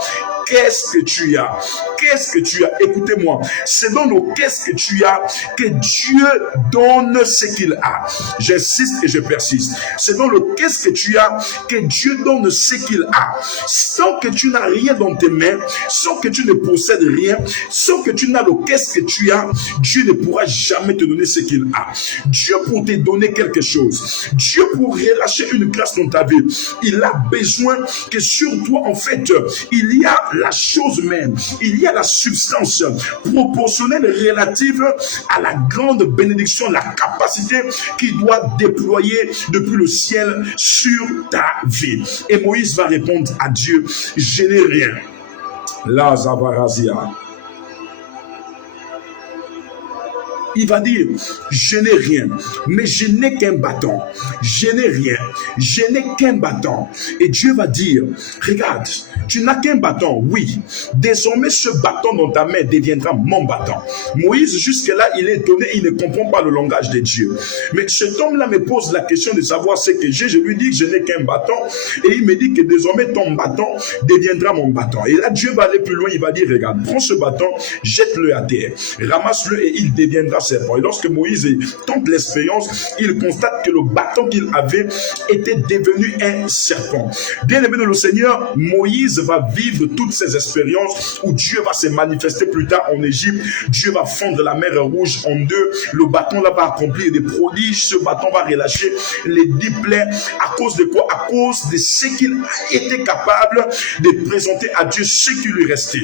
qu'est-ce que tu as. Qu'est-ce que tu as? Écoutez-moi, c'est dans le qu'est-ce que tu as que Dieu donne ce qu'il a. J'insiste et je persiste. C'est dans le qu'est-ce que tu as que Dieu donne ce qu'il a. Sans que tu n'as rien dans tes mains, sans que tu ne possèdes rien, sans que tu n'as le qu'est-ce que tu as, Dieu ne pourra jamais te donner ce qu'il a. Dieu pour te donner quelque chose, Dieu pour relâcher une grâce dans ta vie, il a besoin que sur toi, en fait, il y a la chose même, il y a la substance proportionnelle relative à la grande bénédiction, la capacité qu'il doit déployer depuis le ciel sur ta vie. Et Moïse va répondre à Dieu, je n'ai rien. La Zavarazia. Il va dire, je n'ai rien, mais je n'ai qu'un bâton. Je n'ai rien, je n'ai qu'un bâton. Et Dieu va dire, regarde, tu n'as qu'un bâton, oui. Désormais, ce bâton dans ta main deviendra mon bâton. Moïse, jusque-là, il est étonné, il ne comprend pas le langage de Dieu. Mais cet homme-là me pose la question de savoir ce que j'ai. Je lui dis que je n'ai qu'un bâton. Et il me dit que désormais, ton bâton deviendra mon bâton. Et là, Dieu va aller plus loin, il va dire, regarde, prends ce bâton, jette-le à terre, ramasse-le et il deviendra serpent. Et lorsque Moïse tente l'expérience, il constate que le bâton qu'il avait était devenu un serpent. Bien aimé dans le Seigneur, Moïse Moïse va vivre toutes ces expériences où Dieu va se manifester plus tard en Égypte. Dieu va fondre la mer Rouge en deux. Le bâton là va accomplir des prodiges. Ce bâton va relâcher les 10 plaies. À cause de quoi? À cause de ce qu'il a été capable de présenter à Dieu, ce qui lui restait,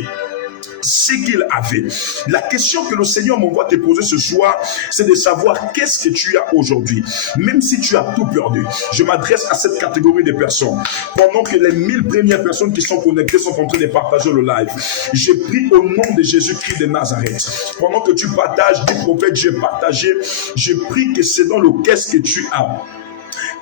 ce qu'il avait. La question que le Seigneur m'envoie te poser ce soir, c'est de savoir qu'est-ce que tu as aujourd'hui. Même si tu as tout perdu, je m'adresse à cette catégorie de personnes. Pendant que les 1000 premières personnes qui sont connectées sont en train de partager le live, j'ai pris au nom de Jésus-Christ de Nazareth. Pendant que tu partages, dis prophète, j'ai partagé, j'ai pris que c'est dans le qu'est-ce que tu as,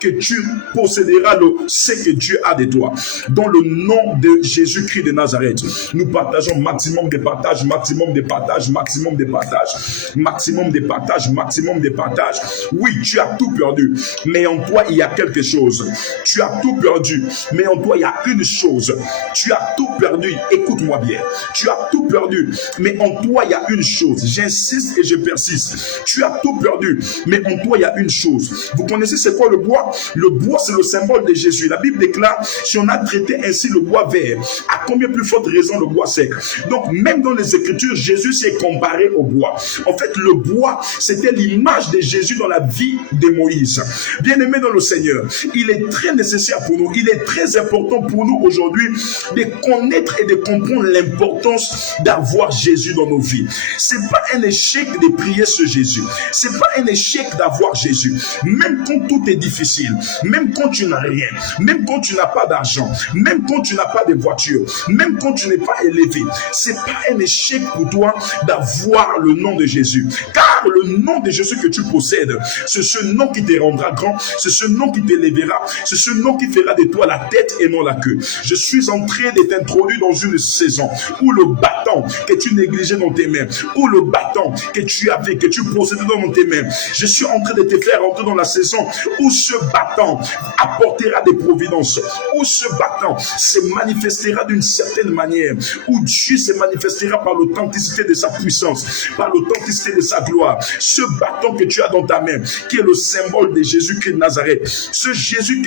que tu posséderas ce que Dieu a de toi. Dans le nom de Jésus-Christ de Nazareth, nous partageons maximum de partage, maximum de partage, maximum de partage, maximum de partage, maximum de partage. Oui, tu as tout perdu, mais en toi, il y a quelque chose. Tu as tout perdu, mais en toi, il y a une chose. Tu as tout perdu, écoute-moi bien. Tu as tout perdu, mais en toi, il y a une chose. J'insiste et je persiste. Tu as tout perdu, mais en toi, il y a une chose. Vous connaissez c'est quoi le bois? Le bois, c'est le symbole de Jésus. La Bible déclare, si on a traité ainsi le bois vert, à combien plus forte raison le bois sec? Donc, même dans les Écritures, Jésus s'est comparé au bois. En fait, le bois, c'était l'image de Jésus dans la vie de Moïse. Bien-aimé dans le Seigneur, il est très nécessaire pour nous, il est très important pour nous aujourd'hui de connaître et de comprendre l'importance d'avoir Jésus dans nos vies. C'est pas un échec de prier ce Jésus. C'est pas un échec d'avoir Jésus. Même quand tout est difficile, même quand tu n'as rien, même quand tu n'as pas d'argent, même quand tu n'as pas de voiture, même quand tu n'es pas élevé, c'est pas un échec pour toi d'avoir le nom de Jésus. Car le nom de Jésus que tu possèdes, c'est ce nom qui te rendra grand, c'est ce nom qui t'élèvera, c'est ce nom qui fera de toi la tête et non la queue. Je suis en train de t'introduire dans une saison où le bâton que tu négligeais dans tes mains, où le bâton que tu avais, que tu possédais dans tes mains, je suis en train de te faire entrer dans la saison où ce bâton apportera des providences, où ce bâton se manifestera d'une certaine manière, où Dieu se manifestera par l'authenticité de sa puissance, par l'authenticité de sa gloire. Ce bâton que tu as dans ta main, qui est le symbole de Jésus-Christ de Nazareth, ce Jésus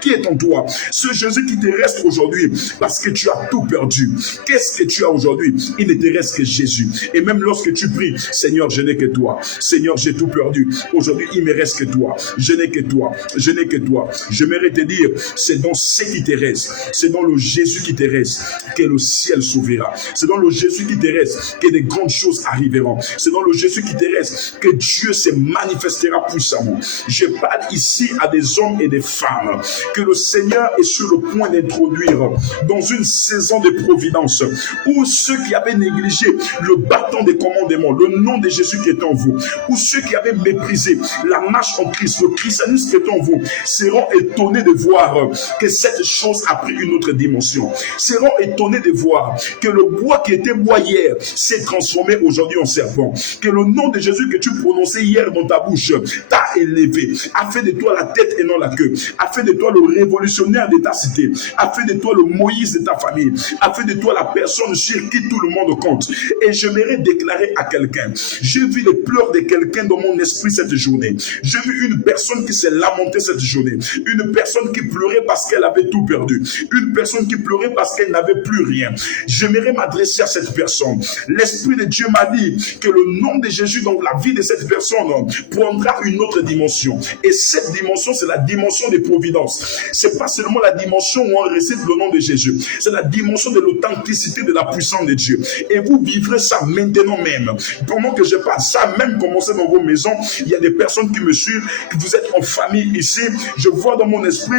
qui est en toi, ce Jésus qui te reste aujourd'hui parce que tu as tout perdu. Qu'est-ce que tu as aujourd'hui? Il ne te reste que Jésus. Et même lorsque tu pries, Seigneur, je n'ai que toi. Seigneur, j'ai tout perdu. Aujourd'hui, il me reste que toi. Je n'ai que toi. Je n'ai que toi. J'aimerais te dire, c'est dans ce qui te reste, c'est dans le Jésus qui te reste que le ciel s'ouvrira. C'est dans le Jésus qui te reste que des grandes choses arriveront. C'est dans le Jésus qui te reste que Dieu se manifestera puissamment. Je parle ici à des hommes et des femmes que le Seigneur est sur le point d'introduire dans une saison de providence où ceux qui avaient négligé le bâton des commandements, le nom de Jésus qui est en vous, ou ceux qui avaient méprisé la marche en Christ, le christianisme qui est en vous, seront étonnés de voir que cette chose a pris une autre dimension. Seront étonnés de voir que le bois qui était bois hier s'est transformé aujourd'hui en serpent. Que le nom de Jésus que tu prononçais hier dans ta bouche t'a élevé, a fait de toi la tête et non la queue, a fait de toi le révolutionnaire de ta cité, a fait de toi le Moïse de ta famille, a fait de toi la personne sur qui tout le monde compte. Et j'aimerais déclarer à quelqu'un, j'ai vu les pleurs de quelqu'un dans mon esprit cette journée. J'ai vu une personne qui s'est lamentée cette journée, une personne qui pleurait parce qu'elle avait tout perdu, une personne qui pleurait parce qu'elle n'avait plus rien. J'aimerais m'adresser à cette personne. L'Esprit de Dieu m'a dit que le nom de Jésus dans la vie de cette personne prendra une autre dimension. Et cette dimension, c'est la dimension de providence. C'est pas seulement la dimension où on récite le nom de Jésus, c'est la dimension de l'authenticité de la puissance de Dieu. Et vous vivrez ça maintenant même. Pendant que je parle, ça même commencer dans vos maisons. Il y a des personnes qui me suivent, que vous êtes en famille ici. Je vois dans mon esprit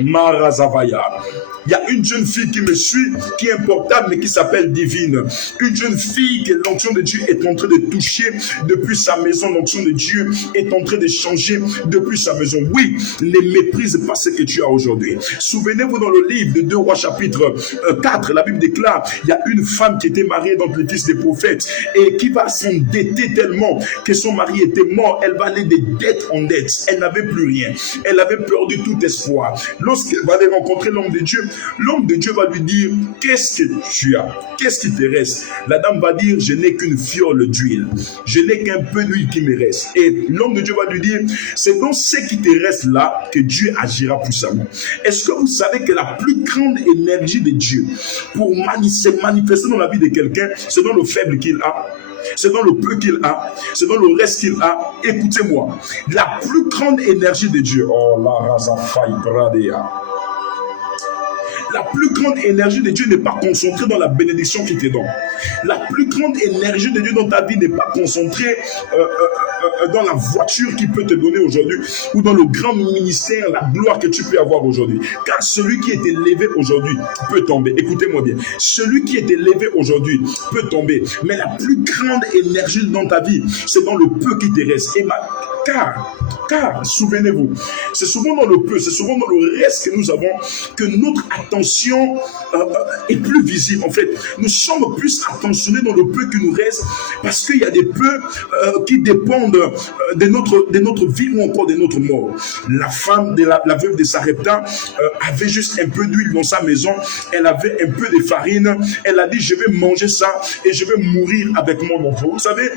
Marazavaya. Il y a une jeune fille qui me suit, qui est importable, mais qui s'appelle Divine. Une jeune fille que l'onction de Dieu est en train de toucher depuis sa maison. L'onction de Dieu est en train de changer depuis sa maison. Oui, ne méprise pas ce que tu as aujourd'hui. Souvenez-vous dans le livre de 2 Rois chapitre 4, la Bible déclare, il y a une femme qui était mariée dans les fils des prophètes et qui va s'endetter tellement que son mari était mort. Elle va aller de dette en dette. Elle n'avait plus rien. Elle avait perdu tout espoir. Lorsqu'elle va aller rencontrer l'homme de Dieu, L'homme de Dieu va lui dire, qu'est-ce que tu as? Qu'est-ce qui te reste? La dame va dire, je n'ai qu'une fiole d'huile. Je n'ai qu'un peu d'huile qui me reste. Et l'homme de Dieu va lui dire, c'est dans ce qui te reste là que Dieu agira puissamment. Est-ce que vous savez que la plus grande énergie de Dieu pour se manifester dans la vie de quelqu'un, c'est dans le faible qu'il a? C'est dans le peu qu'il a, c'est dans le reste qu'il a. Écoutez-moi, la plus grande énergie de Dieu, oh la raza faille bradea. La plus grande énergie de Dieu n'est pas concentrée dans la bénédiction qu'il te donne. La plus grande énergie de Dieu dans ta vie n'est pas concentrée dans la voiture qu'il peut te donner aujourd'hui ou dans le grand ministère, la gloire que tu peux avoir aujourd'hui. Car celui qui est élevé aujourd'hui peut tomber. Écoutez-moi bien. Celui qui est élevé aujourd'hui peut tomber. Mais la plus grande énergie dans ta vie, c'est dans le peu qui te reste. Car, souvenez-vous, c'est souvent dans le peu, c'est souvent dans le reste que nous avons que notre attention est plus visible. En fait, nous sommes plus attentionnés dans le peu qui nous reste parce qu'il y a des peu qui dépendent de notre vie ou encore de notre mort. La femme, la veuve de Sarepta avait juste un peu d'huile dans sa maison. Elle avait un peu de farine. Elle a dit, je vais manger ça et je vais mourir avec mon enfant. Vous savez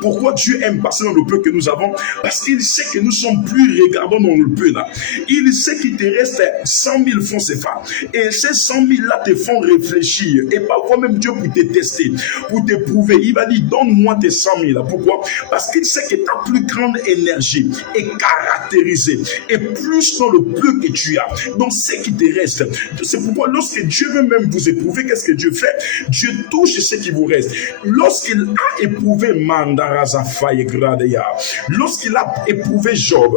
pourquoi Dieu aime passer dans le peu que nous avons? Parce qu'il sait que nous sommes plus regardants dans le peu là. Il sait qu'il te reste 100 000 francs CFA. Et ces 100 000 là te font réfléchir. Et parfois même Dieu pour te tester, pour te prouver. Il va dire, donne-moi tes 100 000 là. Pourquoi? Parce qu'il sait que ta plus grande énergie est caractérisée. Et plus dans le peu que tu as, dans ce qui te reste. C'est pourquoi lorsque Dieu veut même vous éprouver, qu'est-ce que Dieu fait? Dieu touche ce qui vous reste. Lorsqu'il a éprouvé Mandaraza Faye Gradea, lorsqu'il a éprouvé Job,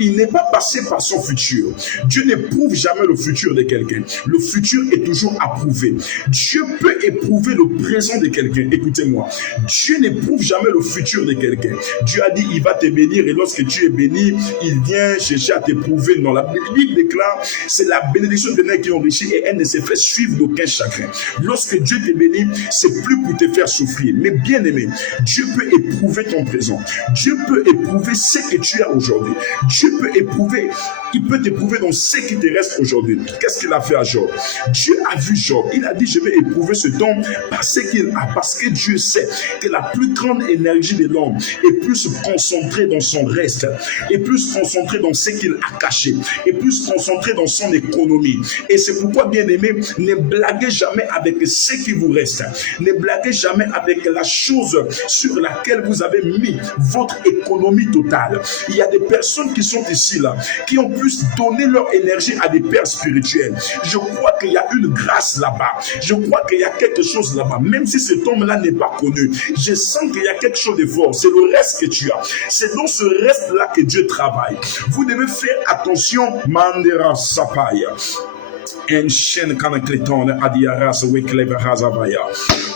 il n'est pas passé par son futur. Dieu n'éprouve jamais le futur de quelqu'un. Le futur est toujours approuvé. Dieu peut éprouver le présent de quelqu'un. Écoutez-moi, Dieu n'éprouve jamais le futur de quelqu'un. Dieu a dit, il va te bénir et lorsque tu es béni, il vient chercher à t'éprouver. Non, la Bible déclare, c'est la bénédiction de qui enrichit et elle ne se fait suivre d'aucun chagrin. Lorsque Dieu te bénit, c'est plus pour te faire souffrir. Mais bien aimé, Dieu peut éprouver ton présent. Dieu peut éprouver ce que tu as aujourd'hui. Dieu peut éprouver, il peut t'éprouver dans ce qui te reste aujourd'hui. Qu'est-ce qu'il a fait à Job? Dieu a vu Job. Il a dit, je vais éprouver ce homme parce qu'il a, parce que Dieu sait que la plus grande énergie de l'homme est plus concentrée dans son reste, est plus concentrée dans ce qu'il a caché, est plus concentrée dans son économie. Et c'est pourquoi, bien aimé, ne blaguez jamais avec ce qui vous reste. Ne blaguez jamais avec la chose sur laquelle vous avez mis votre économie totale. Il y a des personnes qui sont ici là, qui ont plus donné leur énergie à des pères spirituels. Je crois qu'il y a une grâce là-bas. Je crois qu'il y a quelque chose là-bas. Même si cet homme-là n'est pas connu, je sens qu'il y a quelque chose de fort. C'est le reste que tu as. C'est dans ce reste-là que Dieu travaille. Vous devez faire attention. Mandera Sapaya.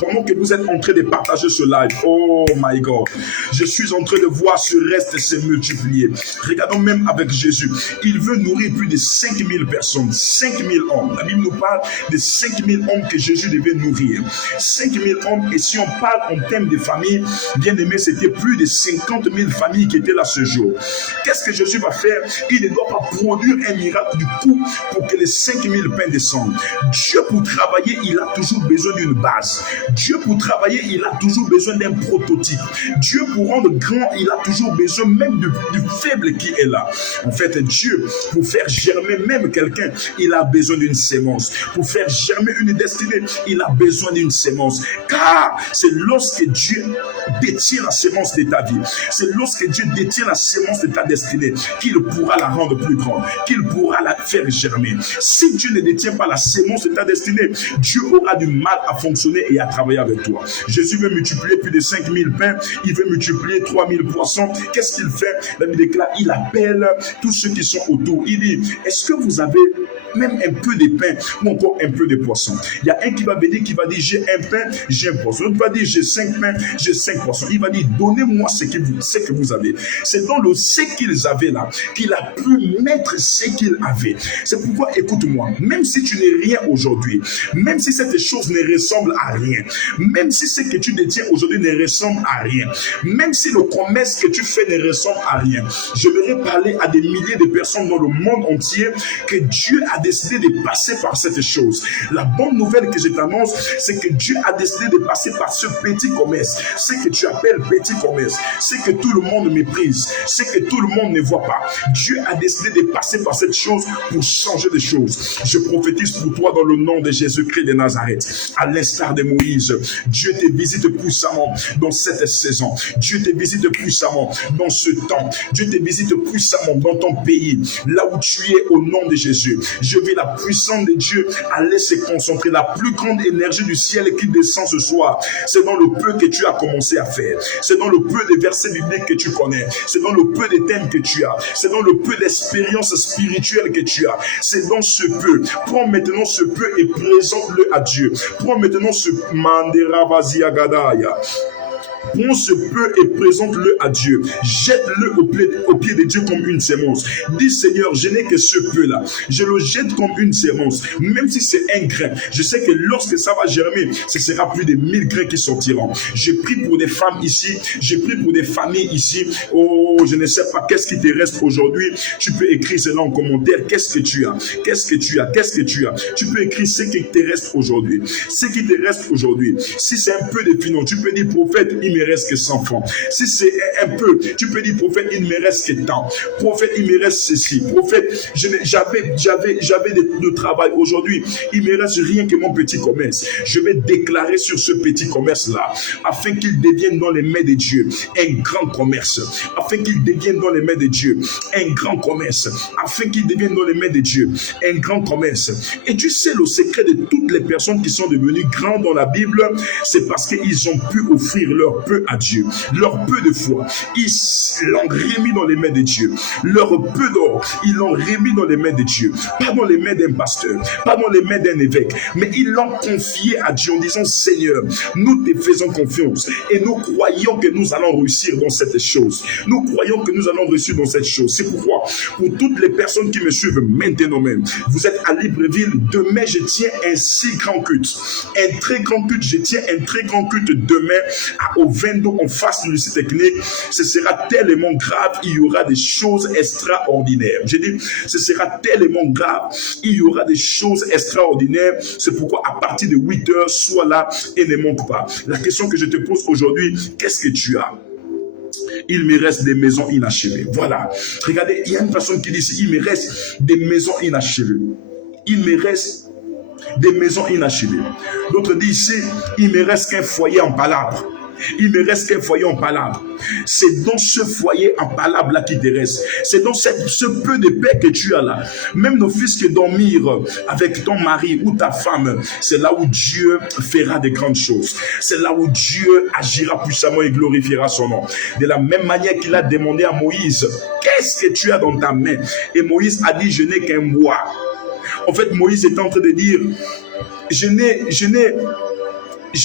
Pendant que vous êtes en train de partager ce live, oh my God, je suis en train de voir ce reste se multiplier. Regardons même avec Jésus, il veut nourrir plus de 5000 personnes, 5000 hommes. La Bible nous parle de 5000 hommes que Jésus devait nourrir. 5000 hommes, et si on parle en termes de famille, bien aimé, c'était plus de 50 000 familles qui étaient là ce jour. Qu'est-ce que Jésus va faire? Il ne doit pas produire un miracle du coup pour que les 5000 pains descendent. Dieu pour travailler, il a toujours besoin d'une base. Dieu pour travailler, il a toujours besoin d'un prototype. Dieu pour rendre grand, il a toujours besoin même du faible qui est là. En fait, Dieu pour faire germer même quelqu'un, il a besoin d'une sémence. Pour faire germer une destinée, il a besoin d'une sémence. Car c'est lorsque Dieu détient la sémence de ta vie, c'est lorsque Dieu détient la sémence de ta destinée qu'il pourra la rendre plus grande, qu'il pourra la faire germer. Si Dieu ne détient pas la sémence de ta destinée, Dieu aura du mal à fonctionner et à travailler avec toi. Jésus veut multiplier plus de 5000 pains, il veut multiplier 3000 poissons. Qu'est-ce qu'il fait? La Bible déclare, il appelle tous ceux qui sont autour. Il dit, est-ce que vous avez même un peu de pain ou encore un peu de poisson? Il y a un qui va venir, qui va dire, j'ai un pain, j'ai un poisson. L'autre va dire, j'ai 5 pains, j'ai 5 poissons. Il va dire, donnez-moi ce que vous avez. C'est dans le ce qu'ils avaient là qu'il a pu mettre ce qu'il avait. C'est pourquoi, écoute-moi, même si tu n'es rien aujourd'hui, même si cette chose ne ressemble à rien, même si ce que tu détiens aujourd'hui ne ressemble à rien, même si le commerce que tu fais ne ressemble à rien, je voudrais parler à des milliers de personnes dans le monde entier que Dieu a décidé de passer par cette chose. La bonne nouvelle que je t'annonce, c'est que Dieu a décidé de passer par ce petit commerce, ce que tu appelles petit commerce, ce que tout le monde méprise, ce que tout le monde ne voit pas. Dieu a décidé de passer par cette chose pour changer les choses. Je prophétise pour toi dans le nom de Jésus-Christ de Nazareth. À l'instar de Moïse, Dieu te visite puissamment dans cette saison. Dieu te visite puissamment dans ce temps. Dieu te visite puissamment dans ton pays, là où tu es, au nom de Jésus. Je veux la puissance de Dieu aller se concentrer. La plus grande énergie du ciel qui descend ce soir, c'est dans le peu que tu as commencé à faire. C'est dans le peu de versets bibliques que tu connais. C'est dans le peu de thèmes que tu as. C'est dans le peu d'expériences spirituelles que tu as. C'est dans ce peu. Prends maintenant ce peu et présente-le à Dieu. Prends maintenant ce mandera vaziagadaya. Prends ce peu et présente-le à Dieu. Jette-le au pied de Dieu comme une sémence. Dis Seigneur, je n'ai que ce peu-là. Je le jette comme une sémence. Même si c'est un grain, je sais que lorsque ça va germer, ce sera plus de 1000 grains qui sortiront. Je prie pour des femmes ici. Je prie pour des familles ici. Oh, je ne sais pas qu'est-ce qui te reste aujourd'hui. Tu peux écrire cela en commentaire. Qu'est-ce que tu as? Qu'est-ce que tu as? Qu'est-ce que tu as? Tu peux écrire ce qui te reste aujourd'hui. Ce qui te reste aujourd'hui. Si c'est un peu de finance, tu peux dire prophète, il me reste que 100 francs. Si c'est un peu, tu peux dire prophète, il me reste que tant. Prophète, il me reste ceci. Prophète, j'avais de travail aujourd'hui. Il me reste rien que mon petit commerce. Je vais déclarer sur ce petit commerce-là, afin qu'il devienne dans les mains de Dieu un grand commerce. Afin qu'il devienne dans les mains de Dieu un grand commerce. Afin qu'il devienne dans les mains de Dieu un grand commerce. Et tu sais le secret de toutes les personnes qui sont devenues grandes dans la Bible, c'est parce qu'ils ont pu offrir leur peu à Dieu, leur peu de foi, ils l'ont remis dans les mains de Dieu. Leur peu d'or, ils l'ont remis dans les mains de Dieu. Pas dans les mains d'un pasteur, pas dans les mains d'un évêque, mais ils l'ont confié à Dieu en disant Seigneur, nous te faisons confiance et nous croyons que nous allons réussir dans cette chose. Nous croyons que nous allons réussir dans cette chose. C'est pourquoi, pour toutes les personnes qui me suivent maintenant même, vous êtes à Libreville, demain je tiens un si grand culte. Un très grand culte, je tiens un très grand culte demain au 22 en face du site technique. Ce sera tellement grave, il y aura des choses extraordinaires. J'ai dit, ce sera tellement grave, il y aura des choses extraordinaires. C'est pourquoi à partir de 8 heures, sois là et ne manque pas. La question que je te pose aujourd'hui, qu'est-ce que tu as? Il me reste des maisons inachevées. Voilà. Regardez, il y a une personne qui dit ici, il me reste des maisons inachevées. Il me reste des maisons inachevées. L'autre dit ici, il me reste qu'un foyer en palabre. Il me reste qu'un foyer en palabre. C'est dans ce foyer en palabre là qui te reste. C'est dans ce peu de paix que tu as là. Même nos fils qui dormirent avec ton mari ou ta femme, c'est là où Dieu fera de grandes choses. C'est là où Dieu agira puissamment et glorifiera son nom. De la même manière qu'il a demandé à Moïse, qu'est-ce que tu as dans ta main? Et Moïse a dit, je n'ai qu'un bois. En fait, Moïse est en train de dire, je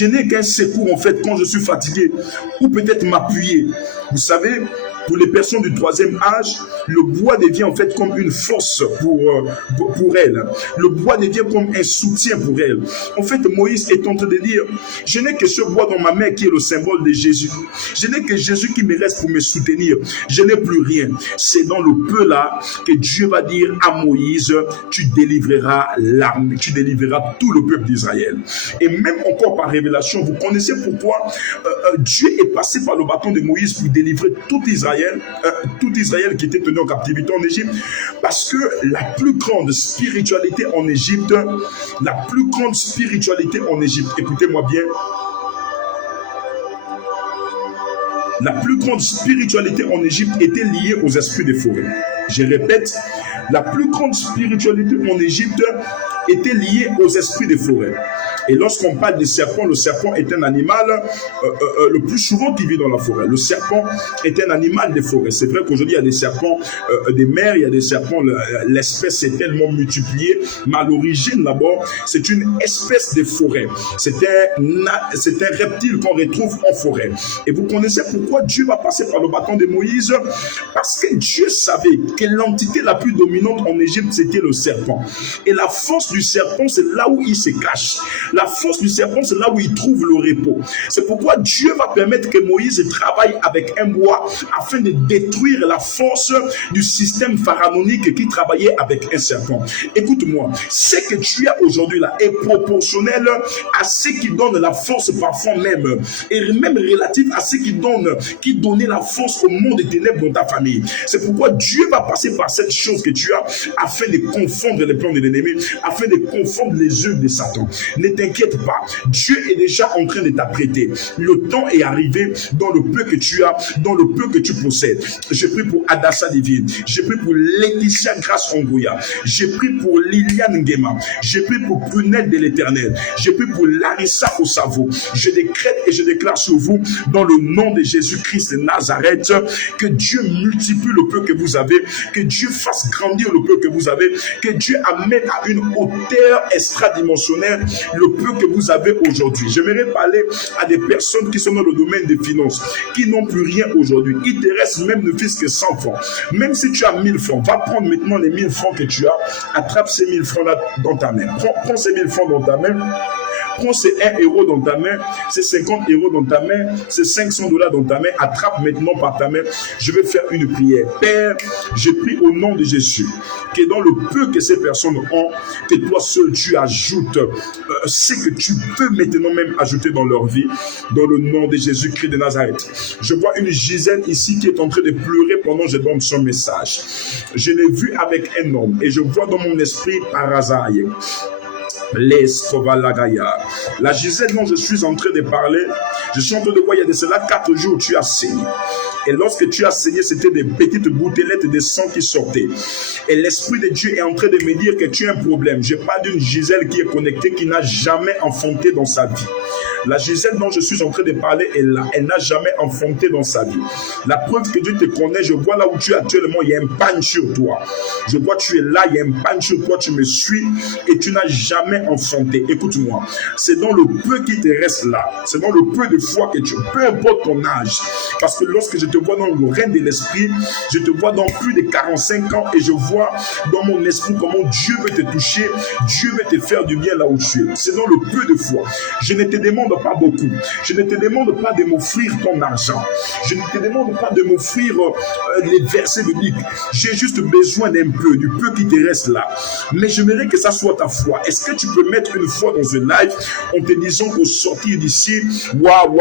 n'ai qu'un secours en fait quand je suis fatigué, ou peut-être m'appuyer. Vous savez, pour les personnes du troisième âge, le bois devient en fait comme une force pour elles. Le bois devient comme un soutien pour elles. En fait, Moïse est en train de dire, je n'ai que ce bois dans ma main qui est le symbole de Jésus. Je n'ai que Jésus qui me reste pour me soutenir. Je n'ai plus rien. C'est dans le peu là que Dieu va dire à Moïse, tu délivreras l'armée, tu délivreras tout le peuple d'Israël. Et même encore par révélation, vous connaissez pourquoi Dieu est passé par le bâton de Moïse pour délivrer tout Israël qui était tenu en captivité en Égypte, parce que la plus grande spiritualité en Égypte, écoutez-moi bien, la plus grande spiritualité en Égypte était liée aux esprits des forêts. Je répète, la plus grande spiritualité en Égypte était liée aux esprits des forêts. Et lorsqu'on parle des serpents, le serpent est un animal le plus souvent qui vit dans la forêt. Le serpent est un animal des forêts. C'est vrai qu'aujourd'hui, il y a des serpents des mers, il y a des serpents, l'espèce s'est tellement multipliée, mais à l'origine, d'abord, c'est une espèce de forêt. C'est un reptile qu'on retrouve en forêt. Et vous connaissez pourquoi Dieu va passer par le bâton de Moïse? Parce que Dieu savait que l'entité la plus dominante en Égypte, c'était le serpent. Et la force du serpent, c'est là où il se cache. La force du serpent, c'est là où il trouve le repos. C'est pourquoi Dieu va permettre que Moïse travaille avec un bois afin de détruire la force du système pharaonique qui travaillait avec un serpent. Écoute-moi, ce que tu as aujourd'hui là est proportionnel à ce qui donne la force parfois même, et même relatif à ce qui donnait la force au monde des ténèbres dans ta famille. C'est pourquoi Dieu va passer par cette chose que tu as afin de confondre les plans de l'ennemi, afin de confondre les œuvres de Satan. Ne t'inquiète pas, Dieu est déjà en train de t'apprêter. Le temps est arrivé dans le peu que tu as, dans le peu que tu possèdes. J'ai pris pour Adassa Divine, j'ai pris pour Laetitia Grace Ongoya, j'ai pris pour Liliane Ngema, j'ai pris pour Prunelle de l'Éternel, j'ai pris pour Larissa Osavo. Je décrète et je déclare sur vous, dans le nom de Jésus-Christ de Nazareth, que Dieu multiplie le peu que vous avez, que Dieu fasse grandir le peu que vous avez, que Dieu amène à une hauteur extradimensionnelle le peu que vous avez aujourd'hui. J'aimerais parler à des personnes qui sont dans le domaine des finances, qui n'ont plus rien aujourd'hui. Il te reste même ne fût-ce que 100 francs. Même si tu as 1000 francs, va prendre maintenant les 1000 francs que tu as, attrape ces 1000 francs là dans ta main. Prends ces 1000 francs dans ta main. Prends ces 1 euro dans ta main, ces 50 euros dans ta main, ces 500 $ dans ta main, attrape maintenant par ta main. Je vais faire une prière. Père, je prie au nom de Jésus, que dans le peu que ces personnes ont, que toi seul tu ajoutes ce que tu peux maintenant même ajouter dans leur vie, dans le nom de Jésus-Christ de Nazareth. Je vois une Gisèle ici qui est en train de pleurer pendant que je donne son message. Je l'ai vu avec un homme et je vois dans mon esprit par hasard. La Gisèle dont je suis en train de parler, je suis en train de voir, il y a de cela 4 jours, tu as saigné. Et lorsque tu as saigné, c'était des petites gouttelettes de sang qui sortaient. Et l'Esprit de Dieu est en train de me dire que tu as un problème. Je parle d'une Gisèle qui est connectée, qui n'a jamais enfanté dans sa vie. La Gisèle dont je suis en train de parler est là. Elle n'a jamais enfanté dans sa vie. La preuve que Dieu te connaît, je vois là où tu es actuellement, il y a un panne sur toi. Je vois tu es là, il y a un panne sur toi, tu me suis et tu n'as jamais enfanté. Écoute-moi, c'est dans le peu qui te reste là. C'est dans le peu de foi que tu, peu importe ton âge. Parce que lorsque je te vois dans le règne de l'esprit, je te vois dans plus de 45 ans et je vois dans mon esprit comment Dieu veut te toucher, Dieu veut te faire du bien là où tu es. C'est dans le peu de foi. Je ne te demande pas beaucoup. Je ne te demande pas de m'offrir ton argent. Je ne te demande pas de m'offrir les versets bibliques. J'ai juste besoin d'un peu, du peu qui te reste là. Mais j'aimerais que ça soit ta foi. Est-ce que tu peux mettre une foi dans un live en te disant qu'au sortir d'ici, waouh,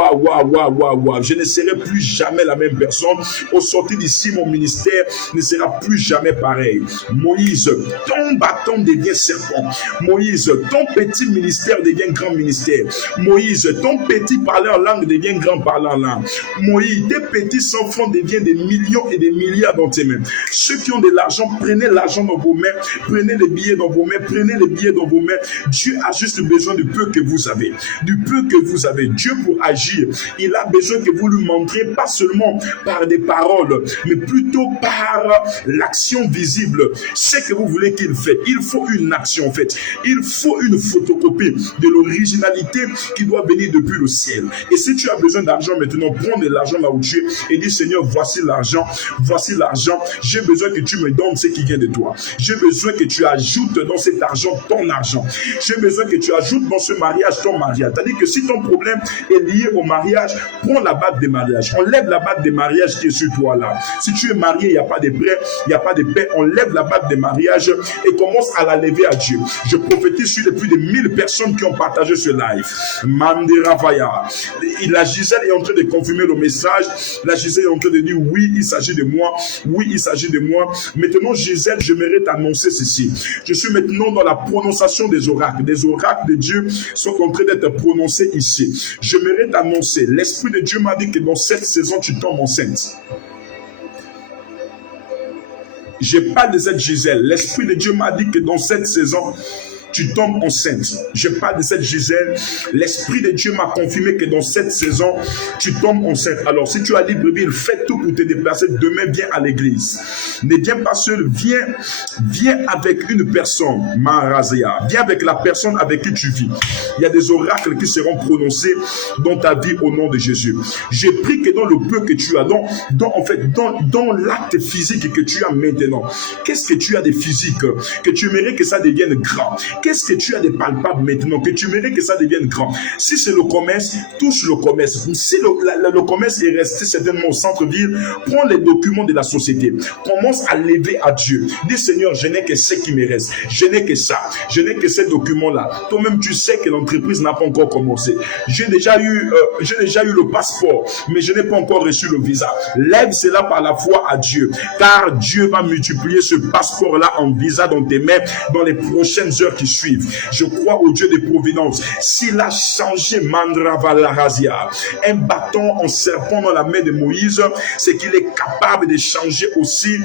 je ne serai plus jamais la même personne. Au sortir d'ici, mon ministère ne sera plus jamais pareil. Moïse, ton bâton devient serpent. Moïse, ton petit ministère devient grand ministère. Moïse, ton petit parleur langue devient grand parleur langue. Moïse, tes petits enfants deviennent des millions et des milliards dans tes mains. Ceux qui ont de l'argent, prenez l'argent dans vos mains, prenez les billets dans vos mains, prenez les billets dans vos mains. Dieu a juste besoin du peu que vous avez. Du peu que vous avez. Dieu, pour agir, il a besoin que vous lui montriez, pas seulement par des paroles, mais plutôt par l'action visible. C'est que vous voulez qu'il fait. Il faut une action en fait. Il faut une photocopie de l'originalité qui doit venir depuis le ciel. Et si tu as besoin d'argent maintenant, prends de l'argent là où tu es et dis Seigneur, voici l'argent, j'ai besoin que tu me donnes ce qui vient de toi. J'ai besoin que tu ajoutes dans cet argent ton argent. J'ai besoin que tu ajoutes dans ce mariage ton mariage. C'est-à-dire que si ton problème est lié au mariage, prends la bague de mariage. Enlève la bague de mariage qui est sur toi là. Si tu es marié, il n'y a pas de prêt, il n'y a pas de paix. Enlève la bague de mariage et commence à la lever à Dieu. Je prophétise sur les plus de 1000 personnes qui ont partagé ce live. Manderavaya. La Gisèle est en train de confirmer le message. La Gisèle est en train de dire oui, il s'agit de moi. Oui, il s'agit de moi. Maintenant, Gisèle, j'aimerais t'annoncer ceci. Je suis maintenant dans la prononciation des oracles. Des oracles de Dieu sont en train d'être prononcés ici. J'aimerais t'annoncer. L'Esprit de Dieu m'a dit que dans cette saison, tu tombes enceinte. Je parle de cette Gisèle. L'Esprit de Dieu m'a dit que dans cette saison, tu tombes enceinte. Je parle de cette Gisèle. L'Esprit de Dieu m'a confirmé que dans cette saison, tu tombes enceinte. Alors, si tu as Libreville, fais tout pour te déplacer. Demain, viens à l'église. Ne viens pas seul. Viens avec une personne. Marazia. Viens avec la personne avec qui tu vis. Il y a des oracles qui seront prononcés dans ta vie au nom de Jésus. J'ai pris que dans le peu que tu as, dans l'acte physique que tu as maintenant, qu'est-ce que tu as de physique que tu aimerais que ça devienne grand? qu'est-ce que tu as de palpable maintenant, que tu mérites que ça devienne grand? Si c'est le commerce, touche le commerce. Si le commerce est resté certainement au centre-ville, prends les documents de la société. Commence à lever à Dieu. Dis Seigneur, je n'ai que ce qui me reste. Je n'ai que ça. Je n'ai que ces documents-là. Toi-même, tu sais que l'entreprise n'a pas encore commencé. J'ai déjà eu le passeport, mais je n'ai pas encore reçu le visa. Lève cela par la foi à Dieu, car Dieu va multiplier ce passeport-là en visa dans tes mains dans les prochaines heures qui suivent. Je crois au Dieu des providences. S'il a changé Mandravalarazia, un bâton en serpent dans la main de Moïse, c'est qu'il est capable de changer aussi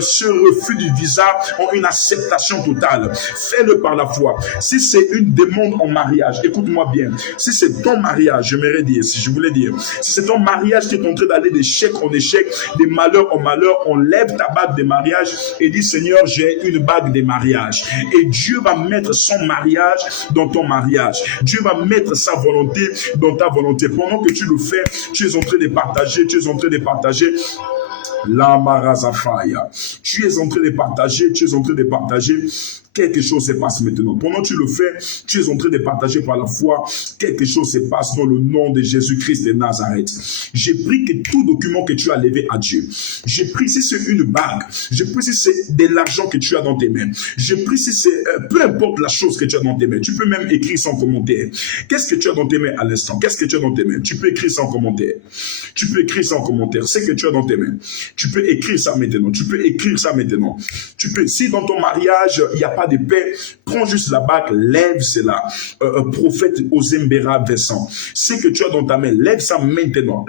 ce refus du visa en une acceptation totale. Fais-le par la foi. Si c'est une demande en mariage, écoute-moi bien, si c'est ton mariage, je voulais dire, si c'est ton mariage qui est en train d'aller d'échec en échec, de malheur en malheur, on lève ta bague de mariage et dit Seigneur, j'ai une bague de mariage. Et Dieu va mettre son mariage dans ton mariage. Dieu va mettre sa volonté dans ta volonté. Pendant que tu le fais, tu es en train de partager, l'Amarazafaya. Tu es en train de partager. Quelque chose se passe maintenant. Pendant que tu le fais, tu es en train de partager par la foi. Quelque chose se passe dans le nom de Jésus-Christ de Nazareth. J'ai pris que tout document que tu as levé à Dieu. J'ai pris si c'est une bague. J'ai pris si c'est de l'argent que tu as dans tes mains. J'ai pris si c'est peu importe la chose que tu as dans tes mains. Tu peux même écrire sans commentaire. Qu'est-ce que tu as dans tes mains à l'instant? Qu'est-ce que tu as dans tes mains? Tu peux écrire sans commentaire. Ce que tu as dans tes mains. Tu peux écrire ça maintenant. Si dans ton mariage, il n'y a pas de paix, prends juste la bague, lève cela. Prophète Ozembera Vincent, ce que tu as dans ta main, lève ça maintenant.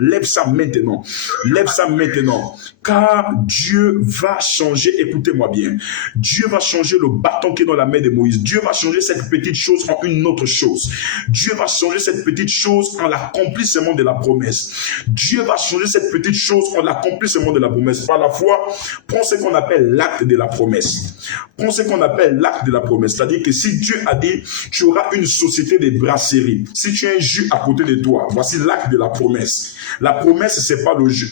Car Dieu va changer, écoutez-moi bien, Dieu va changer le bâton qui est dans la main de Moïse. Dieu va changer cette petite chose en une autre chose. Dieu va changer cette petite chose en l'accomplissement de la promesse. Dieu va changer cette petite chose en l'accomplissement de la promesse. Par la foi, prends ce qu'on appelle l'acte de la promesse. C'est-à-dire que si Dieu a dit, tu auras une société de brasserie. Si tu as un jus à côté de toi, voici l'acte de la promesse. La promesse, c'est pas le jus.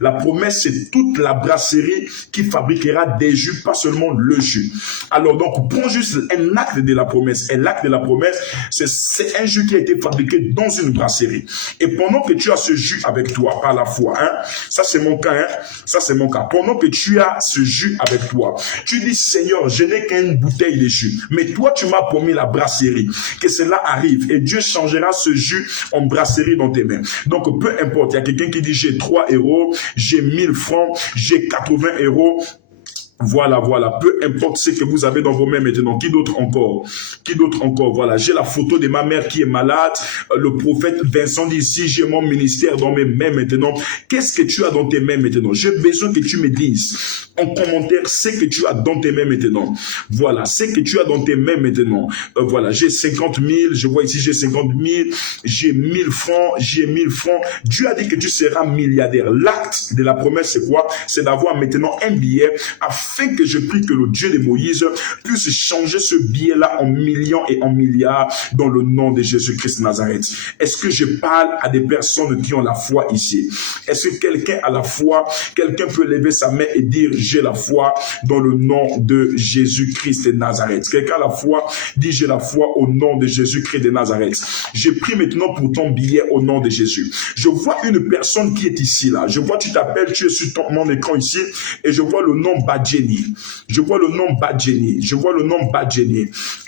La promesse, c'est toute la brasserie qui fabriquera des jus, pas seulement le jus. Alors donc, prends juste un acte de la promesse. Et l'acte de la promesse, c'est un jus qui a été fabriqué dans une brasserie. Et pendant que tu as ce jus avec toi, par la foi, ça c'est mon cas, pendant que tu as ce jus avec toi, tu dis, Seigneur, je n'ai qu'une bouteille de jus. Mais toi, tu m'as promis la brasserie. Que cela arrive. Et Dieu changera ce jus en brasserie dans tes mains. Donc, peu importe. Il y a quelqu'un qui dit, j'ai 3 euros, j'ai 1000 francs, j'ai 80 euros. Voilà. Peu importe ce que vous avez dans vos mains maintenant. Qui d'autre encore? Voilà. J'ai la photo de ma mère qui est malade. Le prophète Vincent dit ici, j'ai mon ministère dans mes mains maintenant. Qu'est-ce que tu as dans tes mains maintenant? J'ai besoin que tu me dises en commentaire ce que tu as dans tes mains maintenant. Voilà. Ce que tu as dans tes mains maintenant. Voilà. J'ai 50 000. Je vois ici, j'ai 50 000. J'ai 1000 francs. Dieu a dit que tu seras milliardaire. L'acte de la promesse, c'est quoi? C'est d'avoir maintenant un billet afin que je prie que le Dieu de Moïse puisse changer ce billet-là en millions et en milliards dans le nom de Jésus-Christ de Nazareth. Est-ce que je parle à des personnes qui ont la foi ici? Est-ce que quelqu'un a la foi? Quelqu'un peut lever sa main et dire j'ai la foi dans le nom de Jésus-Christ de Nazareth. Quelqu'un a la foi? Dit j'ai la foi au nom de Jésus-Christ de Nazareth. Je prie maintenant pour ton billet au nom de Jésus. Je vois une personne qui est ici là. Je vois tu t'appelles, tu es sur mon écran ici et je vois le nom Badjeni. Je vois le nom Badjeni.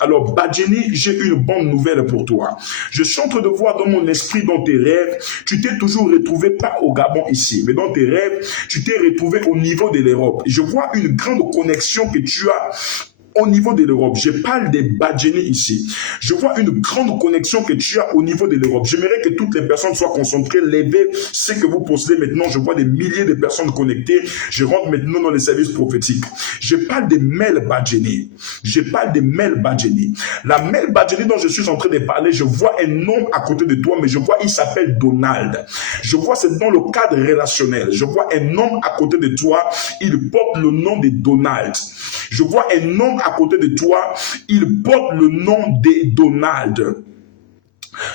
Alors Badjeni, j'ai une bonne nouvelle pour toi. Je suis en train de voir dans mon esprit, dans tes rêves, tu t'es toujours retrouvé pas au Gabon ici, mais dans tes rêves, tu t'es retrouvé au niveau de l'Europe. Je vois une grande connexion que tu as au niveau de l'Europe. Je parle des Badjeni ici. Je vois une grande connexion que tu as au niveau de l'Europe. J'aimerais que toutes les personnes soient concentrées, levez ce que vous possédez maintenant. Je vois des milliers de personnes connectées. Je rentre maintenant dans les services prophétiques. Je parle des Mel Badjeni. La Mel Badjeni dont je suis en train de parler, je vois un nom à côté de toi, mais je vois il s'appelle Donald. Je vois c'est dans le cadre relationnel. Je vois un homme à côté de toi, il porte le nom de Donald. Je vois un homme à côté de toi, il porte le nom de Donald.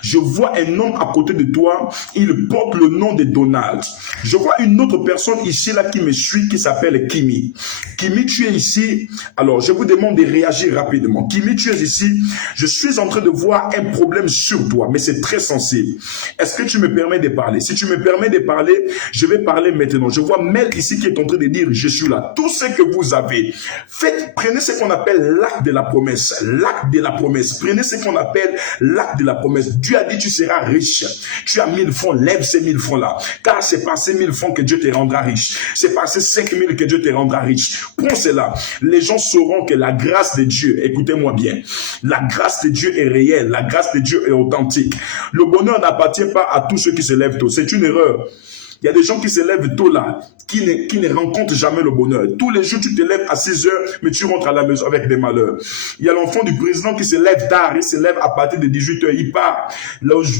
Je vois un homme à côté de toi, il porte le nom de Donald. Je vois une autre personne ici, là, qui me suit, qui s'appelle Kimi. Kimi, tu es ici. Alors, je vous demande de réagir rapidement. Kimi, tu es ici. Je suis en train de voir un problème sur toi, mais c'est très sensible. Est-ce que tu me permets de parler? Si tu me permets de parler, je vais parler maintenant. Je vois Mel ici qui est en train de dire, je suis là. Tout ce que vous avez, prenez ce qu'on appelle l'acte de la promesse. L'acte de la promesse. Prenez ce qu'on appelle l'acte de la promesse. Dieu a dit tu seras riche. Tu as 1000 francs, lève ces 1000 francs-là. Car c'est par ces 1000 francs que Dieu te rendra riche. C'est par ces 5000 que Dieu te rendra riche. Prends cela. Les gens sauront que la grâce de Dieu, écoutez-moi bien, la grâce de Dieu est réelle. La grâce de Dieu est authentique. Le bonheur n'appartient pas à tous ceux qui se lèvent tôt. C'est une erreur. Il y a des gens qui se lèvent tôt là, qui ne rencontrent jamais le bonheur. Tous les jours, tu te lèves à 6 heures, mais tu rentres à la maison avec des malheurs. Il y a l'enfant du président qui se lève tard, il se lève à partir de 18 heures, il part.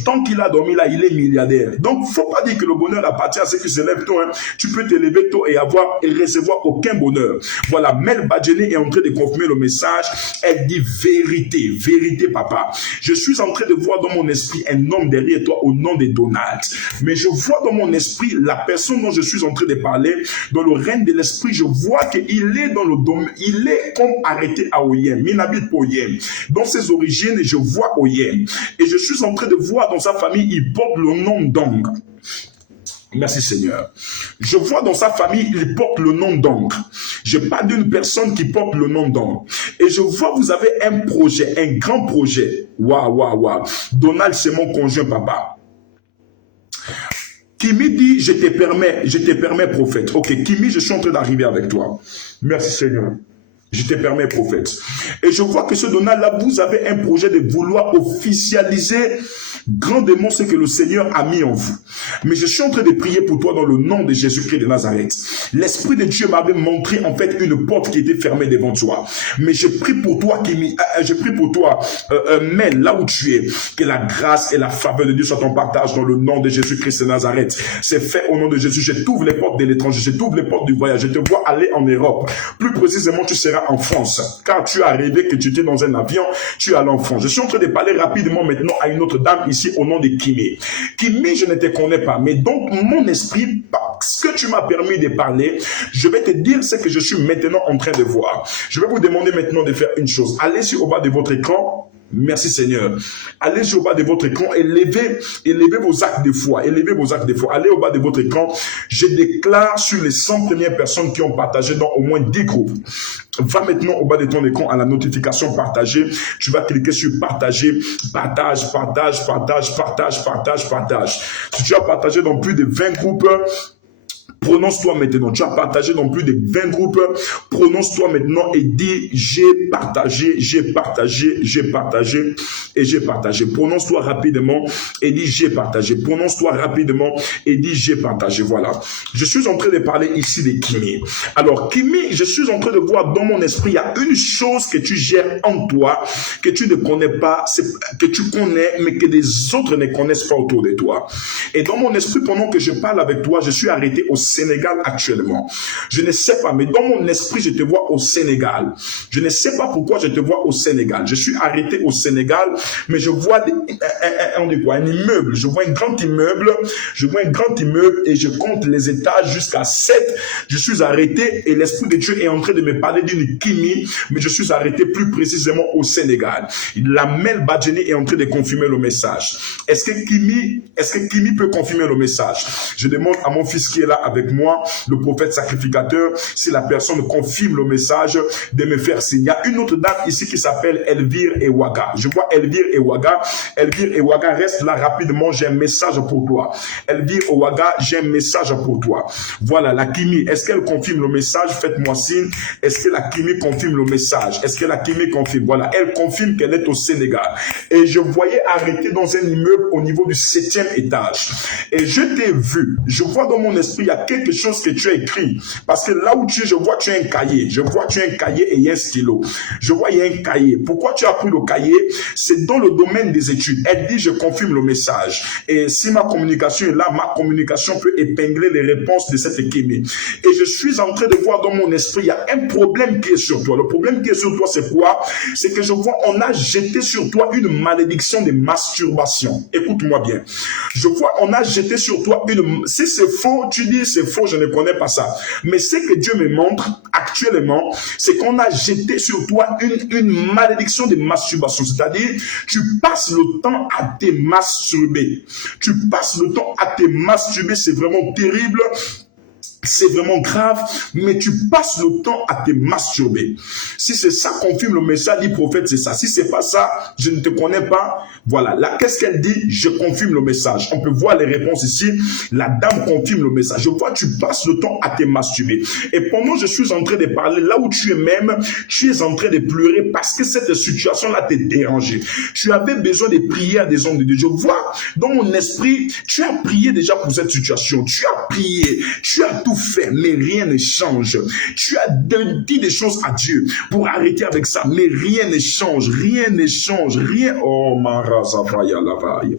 Tant qu'il a dormi là, il est milliardaire. Donc, il ne faut pas dire que le bonheur appartient à ceux qui se lèvent tôt. Hein. Tu peux te lever tôt et recevoir aucun bonheur. Voilà, Mel Badjene est en train de confirmer le message. Elle dit vérité, vérité, papa. Je suis en train de voir dans mon esprit un homme derrière toi au nom de Donald. Mais je vois dans mon esprit la personne dont je suis en train de parler, dans le règne de l'esprit, je vois qu'il est dans le domaine, il est comme arrêté à Oyem, il n'habite pas Oyem. Dans ses origines, je vois Oyem. Et je suis en train de voir dans sa famille, il porte le nom d'Ong. Merci Seigneur. Je vois dans sa famille, il porte le nom d'Ong. Je parle d'une personne qui porte le nom d'Ong. Et je vois, vous avez un projet, un grand projet. Waouh, waouh, waouh. Donald, c'est mon conjoint, papa. Kimi dit, je te permets, prophète. Ok, Kimi, je suis en train d'arriver avec toi. Merci Seigneur. Je te permets, prophète. Et je vois que ce Donald-là, vous avez un projet de vouloir officialiser grandement ce que le Seigneur a mis en vous. Mais je suis en train de prier pour toi dans le nom de Jésus-Christ de Nazareth. L'Esprit de Dieu m'avait montré en fait une porte qui était fermée devant toi. Mais je prie pour toi, Mel, là où tu es, que la grâce et la faveur de Dieu soient en partage dans le nom de Jésus-Christ de Nazareth. C'est fait au nom de Jésus. Je t'ouvre les portes de l'étranger, je t'ouvre les portes du voyage. Je te vois aller en Europe. Plus précisément, tu seras en France. Car tu as rêvé que tu étais dans un avion, tu es allé en France. Je suis en train de parler rapidement maintenant à une autre dame ici au nom de Kimi. Kimi, je ne te connais pas, mais donc mon esprit, parce que tu m'as permis de parler, je vais te dire ce que je suis maintenant en train de voir. Je vais vous demander maintenant de faire une chose. Allez sur au bas de votre écran. Merci Seigneur. Allez sur au bas de votre écran et élevez vos actes de foi. Élevez vos actes de foi. Allez au bas de votre écran. Je déclare sur les 100 premières personnes qui ont partagé dans au moins 10 groupes. Va maintenant au bas de ton écran à la notification partagée. Tu vas cliquer sur partager. Partage, partage, partage, partage, partage, partage. Si tu as partagé dans plus de 20 groupes, prononce-toi maintenant. Tu as partagé dans plus de 20 groupes. Prononce-toi maintenant et dis j'ai partagé, j'ai partagé, j'ai partagé et j'ai partagé. Prononce-toi rapidement et dis j'ai partagé. Prononce-toi rapidement et dis j'ai partagé. Voilà. Je suis en train de parler ici de Kimi. Alors Kimi, je suis en train de voir dans mon esprit, il y a une chose que tu gères en toi, que tu ne connais pas, que tu connais, mais que les autres ne connaissent pas autour de toi. Et dans mon esprit, pendant que je parle avec toi, je suis arrêté au Sénégal actuellement. Je ne sais pas, mais dans mon esprit, je te vois au Sénégal. Je ne sais pas pourquoi je te vois au Sénégal. Je suis arrêté au Sénégal, mais je vois un immeuble. Je vois un grand immeuble. Je vois un grand immeuble et je compte les étages jusqu'à 7. Je suis arrêté et l'Esprit de Dieu est en train de me parler d'une Kimi, mais je suis arrêté plus précisément au Sénégal. La Mel Badjene est en train de confirmer le message. Est-ce que Kimi peut confirmer le message? Je demande à mon fils qui est là avec moi, le prophète sacrificateur, si la personne confirme le message, de me faire signe. Il y a une autre dame ici qui s'appelle Elvire Ewaga. Je vois Elvire Ewaga. Elvire Ewaga, reste là rapidement, j'ai un message pour toi. Elvire Ewaga, j'ai un message pour toi. Voilà, la Kimi, est-ce qu'elle confirme le message? Faites-moi signe. Est-ce que la Kimi confirme le message? Est-ce que la Kimi confirme? Voilà, elle confirme qu'elle est au Sénégal. Et je voyais arrêter dans un immeuble au niveau du 7e étage. Et je t'ai vu. Je vois dans mon esprit, il y a quelque chose que tu as écrit. Parce que là où tu es, je vois tu as un cahier. Je vois tu as un cahier et il y a un stylo. Je vois il y a un cahier. Pourquoi tu as pris le cahier? C'est dans le domaine des études. Elle dit, je confirme le message. Et si ma communication est là, ma communication peut épingler les réponses de cette équipe. Et je suis en train de voir dans mon esprit, il y a un problème qui est sur toi. Le problème qui est sur toi, c'est quoi? C'est que je vois, on a jeté sur toi une malédiction de masturbation. Écoute-moi bien. Je vois, on a jeté sur toi une... Si c'est faux, tu dis c'est faux, je ne connais pas ça. Mais ce que Dieu me montre actuellement, c'est qu'on a jeté sur toi une malédiction de masturbation. C'est-à-dire, tu passes le temps à te masturber. Tu passes le temps à te masturber, c'est vraiment terrible. C'est vraiment grave, mais tu passes le temps à te masturber. Si c'est ça, confirme le message du prophète, c'est ça. Si c'est pas ça, je ne te connais pas. Voilà. Là, qu'est-ce qu'elle dit? Je confirme le message. On peut voir les réponses ici. La dame confirme le message. Je vois, tu passes le temps à te masturber. Et pendant que je suis en train de parler, là où tu es même, tu es en train de pleurer parce que cette situation-là t'a dérangé. Tu avais besoin de prier à des hommes de Dieu. Je vois dans mon esprit, tu as prié déjà pour cette situation. Tu as prié. Tu as tout fait, mais rien ne change. Tu as dit des choses à Dieu pour arrêter avec ça, mais rien ne change. Rien ne change. Rien. Oh, Marazavaya Lavaya.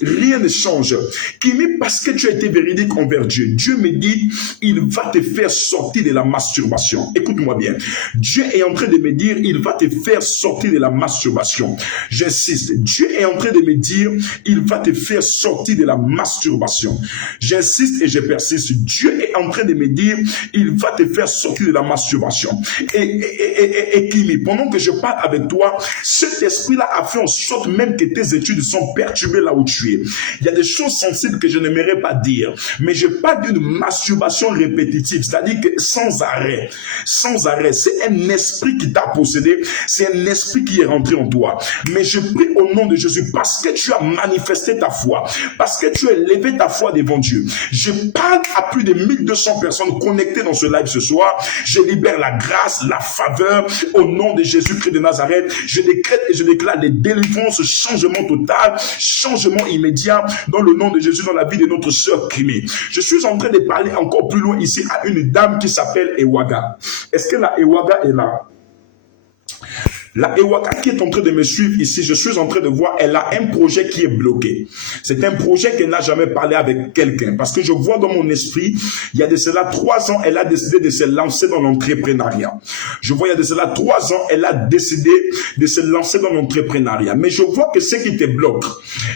Rien ne change. Kimi, parce que tu as été véridique envers Dieu, Dieu me dit, il va te faire sortir de la masturbation. Écoute-moi bien. Dieu est en train de me dire, il va te faire sortir de la masturbation. J'insiste. Dieu est en train de me dire, il va te faire sortir de la masturbation. J'insiste et je persiste. Dieu est en train de me dire, il va te faire sortir de la masturbation. Et Kimi, pendant que je parle avec toi, cet esprit-là a fait en sorte même que tes études sont perturbées là où tu es. Il y a des choses sensibles que je n'aimerais pas dire, mais je parle d'une masturbation répétitive, c'est-à-dire que sans arrêt, c'est un esprit qui t'a possédé, c'est un esprit qui est rentré en toi. Mais je prie au nom de Jésus, parce que tu as manifesté ta foi, parce que tu as élevé ta foi devant Dieu. Je parle à plus de 1200 personnes connectées dans ce live ce soir. Je libère la grâce, la faveur, au nom de Jésus-Christ de Nazareth. Je décrète et je déclare des délivrances, changement total, changement immédiat dans le nom de Jésus dans la vie de notre sœur Kimi. Je suis en train de parler encore plus loin ici à une dame qui s'appelle Ewaga. Est-ce que la Ewaga est là? La Ewaka qui est en train de me suivre ici, je suis en train de voir, elle a un projet qui est bloqué. C'est un projet qu'elle n'a jamais parlé avec quelqu'un. Parce que je vois dans mon esprit, il y a de cela 3 ans, elle a décidé de se lancer dans l'entrepreneuriat. Je vois, il y a de cela 3 ans, elle a décidé de se lancer dans l'entrepreneuriat. Mais je vois que ce qui te bloque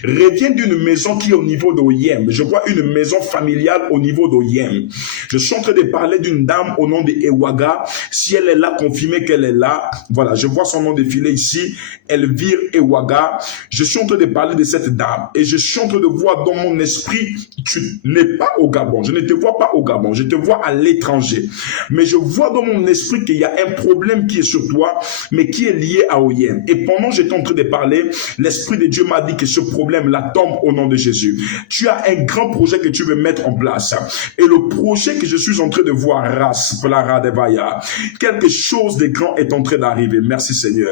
revient d'une maison qui est au niveau d'Oyem. Je vois une maison familiale au niveau d'Oyem. Je suis en train de parler d'une dame au nom de Ewaga. Si elle est là, confirmez qu'elle est là. Voilà, je vois son nom défilé ici, Elvire Ewaga. Je suis en train de parler de cette dame et je suis en train de voir dans mon esprit, tu n'es pas au Gabon, je ne te vois pas au Gabon, je te vois à l'étranger, mais je vois dans mon esprit qu'il y a un problème qui est sur toi, mais qui est lié à Oyem. Et pendant que j'étais en train de parler, l'Esprit de Dieu m'a dit que ce problème-là tombe au nom de Jésus. Tu as un grand projet que tu veux mettre en place et le projet que je suis en train de voir, quelque chose de grand est en train d'arriver. Merci Seigneur.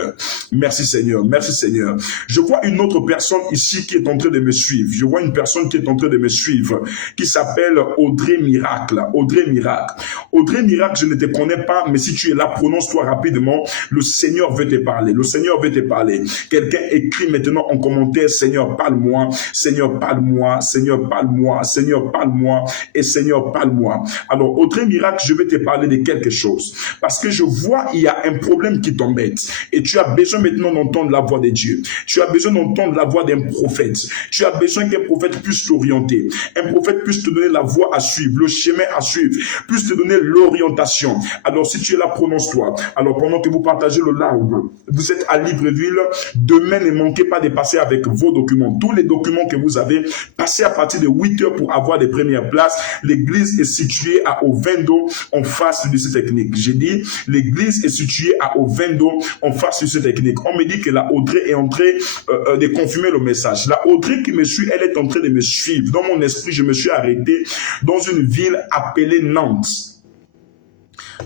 Merci Seigneur. Merci Seigneur. Je vois une autre personne ici qui est en train de me suivre. Je vois une personne qui est en train de me suivre, qui s'appelle Audrey Miracle. Audrey Miracle. Audrey Miracle, je ne te connais pas, mais si tu es là, prononce-toi rapidement. Le Seigneur veut te parler. Le Seigneur veut te parler. Quelqu'un écrit maintenant en commentaire, Seigneur, parle-moi. Seigneur, parle-moi. Seigneur, parle-moi. Seigneur, parle-moi. Et Seigneur, parle-moi. Alors, Audrey Miracle, je vais te parler de quelque chose. Parce que je vois, il y a un problème qui t'embête. Et tu as besoin maintenant d'entendre la voix de Dieu. Tu as besoin d'entendre la voix d'un prophète. Tu as besoin qu'un prophète puisse t'orienter. Un prophète puisse te donner la voie à suivre, le chemin à suivre, puisse te donner l'orientation. Alors si tu es là, prononce-toi. Alors pendant que vous partagez le live, vous êtes à Libreville. Demain, ne manquez pas de passer avec vos documents. Tous les documents que vous avez, passez à partir de 8 heures pour avoir les premières places. L'église est située à Ovendo, en face du lycée technique. J'ai dit, l'église est située à Ovendo, en face de cette technique. On me dit que la Audrey est en train de confirmer le message. La Audrey qui me suit, elle est en train de me suivre. Dans mon esprit, je me suis arrêté dans une ville appelée Nantes.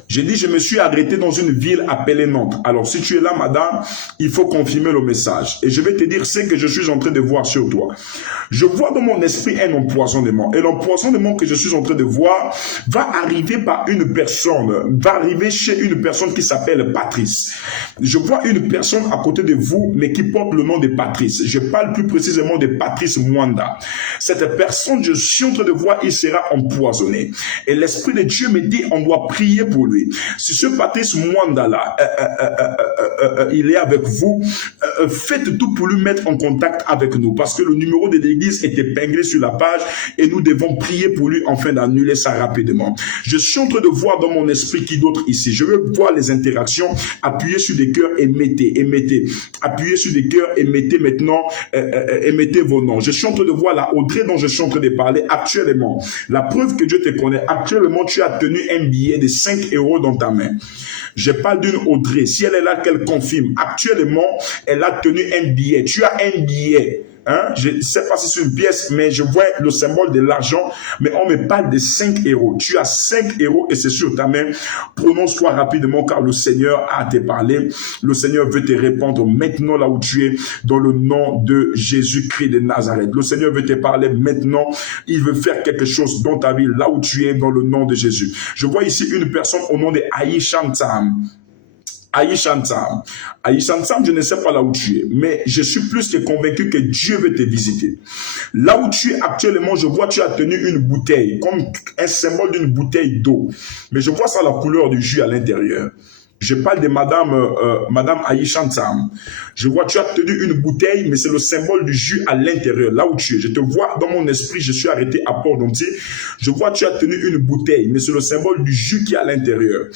J'ai dit, je me suis arrêté dans une ville appelée Nantes. Alors, si tu es là, madame, il faut confirmer le message. Et je vais te dire ce que je suis en train de voir sur toi. Je vois dans mon esprit un empoisonnement. Et l'empoisonnement que je suis en train de voir va arriver par une personne, va arriver chez une personne qui s'appelle Patrice. Je vois une personne à côté de vous, mais qui porte le nom de Patrice. Je parle plus précisément de Patrice Mwanda. Cette personne, je suis en train de voir, il sera empoisonné. Et l'Esprit de Dieu me dit, on doit prier pour lui. Si ce Patrice Mwanda-là, il est avec vous, faites tout pour lui mettre en contact avec nous. Parce que le numéro de l'église est épinglé sur la page et nous devons prier pour lui afin d'annuler ça rapidement. Je suis en train de voir dans mon esprit qui d'autre ici. Je veux voir les interactions. Appuyez sur des cœurs et mettez. Appuyez sur des cœurs et mettez maintenant, et mettez vos noms. Je suis en train de voir la Audrey dont je suis en train de parler actuellement. La preuve que Dieu te connaît. Actuellement, tu as tenu un billet de 5 € dans ta main. Je parle d'une Audrey. Si elle est là, qu'elle confirme. Actuellement, elle a tenu un billet. Tu as un billet. Hein? Je ne sais pas si c'est une pièce, mais je vois le symbole de l'argent, mais on me parle de 5 €. Tu as 5 € et c'est sur ta main. Prononce-toi rapidement car le Seigneur a te parlé. Le Seigneur veut te répondre maintenant là où tu es, dans le nom de Jésus-Christ de Nazareth. Le Seigneur veut te parler maintenant. Il veut faire quelque chose dans ta vie, là où tu es, dans le nom de Jésus. Je vois ici une personne au nom de Aïchantam. Aïchantam, je ne sais pas là où tu es, mais je suis plus que convaincu que Dieu veut te visiter. Là où tu es actuellement, je vois tu as tenu une bouteille, comme un symbole d'une bouteille d'eau. Mais je vois ça la couleur du jus à l'intérieur. Je parle de Madame Aïchantam. Je vois, tu as tenu une bouteille, mais c'est le symbole du jus à l'intérieur, là où tu es. Je te vois dans mon esprit, je suis arrêté à Port-Dontier. Je vois, tu as tenu une bouteille, mais c'est le symbole du jus qui est à l'intérieur.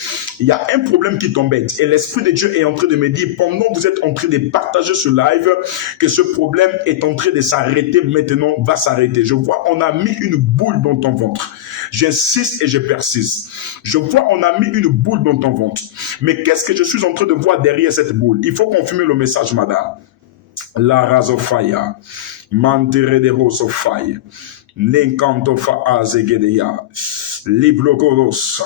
Il y a un problème qui t'embête. Et l'Esprit de Dieu est en train de me dire, pendant que vous êtes en train de partager ce live, que ce problème est en train de s'arrêter maintenant, va s'arrêter. Je vois, on a mis une boule dans ton ventre. J'insiste et je persiste. Je vois, on a mis une boule dans ton ventre. Mais qu'est-ce que je suis en train de voir derrière cette boule? Il faut confirmer le message, madame. La razofaya, mantere de rosofaya, l'encantofa azegedeya, liblogodos,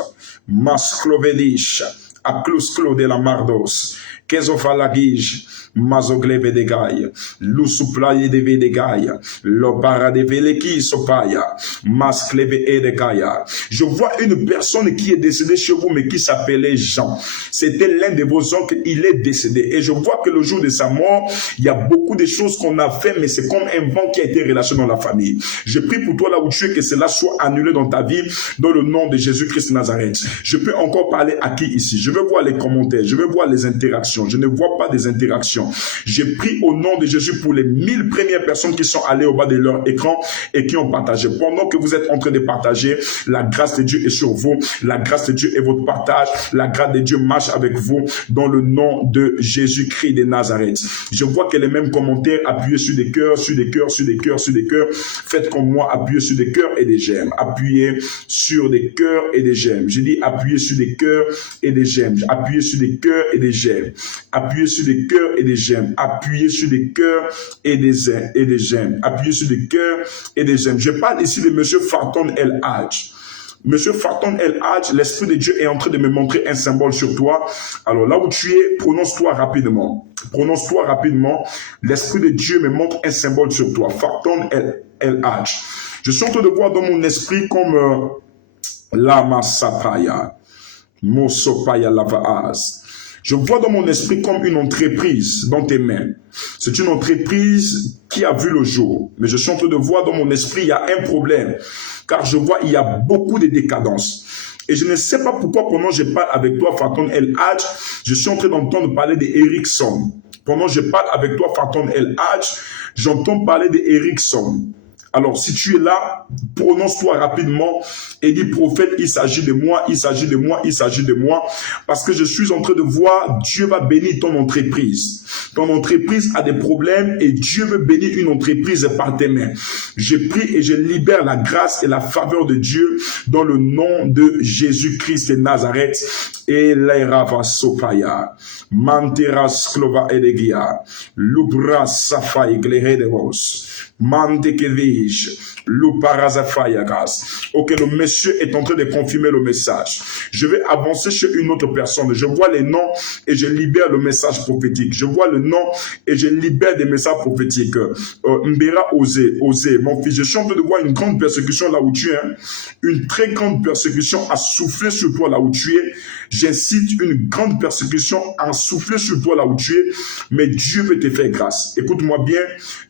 masclovelish, aclusclo de la mardos, kezofalagij, mazogleve de gaia, lusuplaye de vedegaia, lobara de veleki sopaya, mascleve e de gaia. Je vois une personne qui est décédée chez vous, mais qui s'appelait Jean. C'était l'un de vos oncles, il est décédé. Et je vois que le jour de sa mort, il y a beaucoup de choses qu'on a fait, mais c'est comme un vent qui a été relâché dans la famille. Je prie pour toi là où tu es, que cela soit annulé dans ta vie, dans le nom de Jésus-Christ de Nazareth. Je peux encore parler à qui ici? Je veux voir les commentaires, je veux voir les interactions. Je ne vois pas des interactions. J'ai pris au nom de Jésus pour les 1000 premières personnes qui sont allées au bas de leur écran et qui ont partagé. Pendant que vous êtes en train de partager, la grâce de Dieu est sur vous. La grâce de Dieu est votre partage. La grâce de Dieu marche avec vous dans le nom de Jésus-Christ de Nazareth. Je vois que les mêmes commentaires, appuyez sur des cœurs, sur des cœurs, sur des cœurs, sur des cœurs. Faites comme moi, appuyez sur des cœurs et des j'aime. Appuyez sur des cœurs et des j'aime. J'ai dit appuyez sur des cœurs et des j'aime. Appuyez sur des cœurs et des j'aime. Appuyez sur des cœurs et des j'aime. Appuyez sur des cœurs et des j'aime. Appuyez sur des cœurs et des j'aime. Je parle ici de Monsieur Farton El Hadj. Monsieur Farton El Hadj, l'Esprit de Dieu est en train de me montrer un symbole sur toi. Alors là où tu es, prononce-toi rapidement. Prononce-toi rapidement. L'Esprit de Dieu me montre un symbole sur toi. Farton El Hadj. Je suis en train de voir dans mon esprit comme Lama Sapaya, Mosopaya Lavaaz. Je vois dans mon esprit comme une entreprise dans tes mains. C'est une entreprise qui a vu le jour. Mais je suis en train de voir dans mon esprit, il y a un problème. Car je vois, il y a beaucoup de décadence. Et je ne sais pas pourquoi, pendant que je parle avec toi, Farton El Hadj, je suis en train d'entendre parler d'Erickson. Pendant que je parle avec toi, Farton El Hadj, j'entends parler d'Erickson. Alors, si tu es là, prononce-toi rapidement et dis, prophète, il s'agit de moi, il s'agit de moi, il s'agit de moi. Parce que je suis en train de voir, Dieu va bénir ton entreprise. Ton entreprise a des problèmes et Dieu veut bénir une entreprise par tes mains. Je prie et je libère la grâce et la faveur de Dieu dans le nom de Jésus-Christ de Nazareth. Et l'airava sopaya, mantera sklova edegia, lubra safa igleredevos. Mandekevij, Luparazafayagas. Ok, le monsieur est en train de confirmer le message. Je vais avancer chez une autre personne. Je vois les noms et je libère le message prophétique. Je vois le nom et je libère des messages prophétiques. Mbera Osé, mon fils, je suis en train de voir une grande persécution là où tu es. Une très grande persécution a soufflé sur toi là où tu es. J'incite une grande persécution à souffler sur toi là où tu es. Mais Dieu veut te faire grâce. Écoute-moi bien.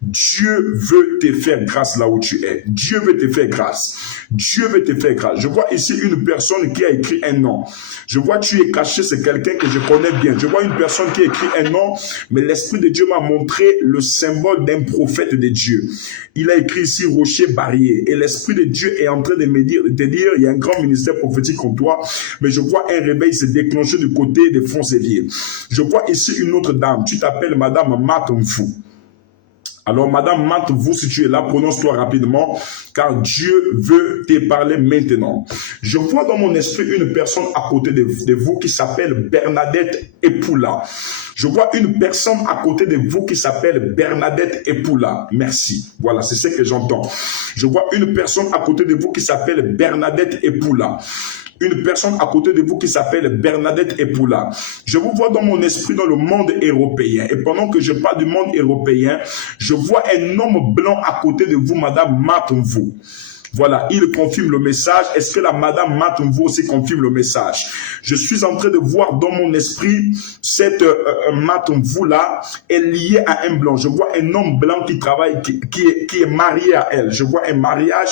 Dieu veut te faire grâce là où tu es. Dieu veut te faire grâce. Dieu veut te faire grâce. Je vois ici une personne qui a écrit un nom. Je vois tu es caché, c'est quelqu'un que je connais bien. Je vois une personne qui a écrit un nom, mais l'Esprit de Dieu m'a montré le symbole d'un prophète de Dieu. Il a écrit ici rocher barrière. Et l'Esprit de Dieu est en train de me dire, il y a un grand ministère prophétique en toi, mais je vois un réveil se déclencher du côté des Foncévilles. Je vois ici une autre dame. Tu t'appelles Madame Matomfou. Alors, Madame Matt, vous, si tu es là, prononce-toi rapidement, car Dieu veut te parler maintenant. Je vois dans mon esprit une personne à côté de vous qui s'appelle Bernadette Epoula. Je vois une personne à côté de vous qui s'appelle Bernadette Epoula. Merci. Voilà, c'est ce que j'entends. Je vois une personne à côté de vous qui s'appelle Bernadette Epoula. Une personne à côté de vous qui s'appelle Bernadette Epoula. Je vous vois dans mon esprit dans le monde européen. Et pendant que je parle du monde européen, je vois un homme blanc à côté de vous, Madame Matomvo. Voilà, il confirme le message. Est-ce que la Madame Matomvo aussi confirme le message? Je suis en train de voir dans mon esprit cette Matomvo-là est liée à un blanc. Je vois un homme blanc qui travaille, qui est marié à elle. Je vois un mariage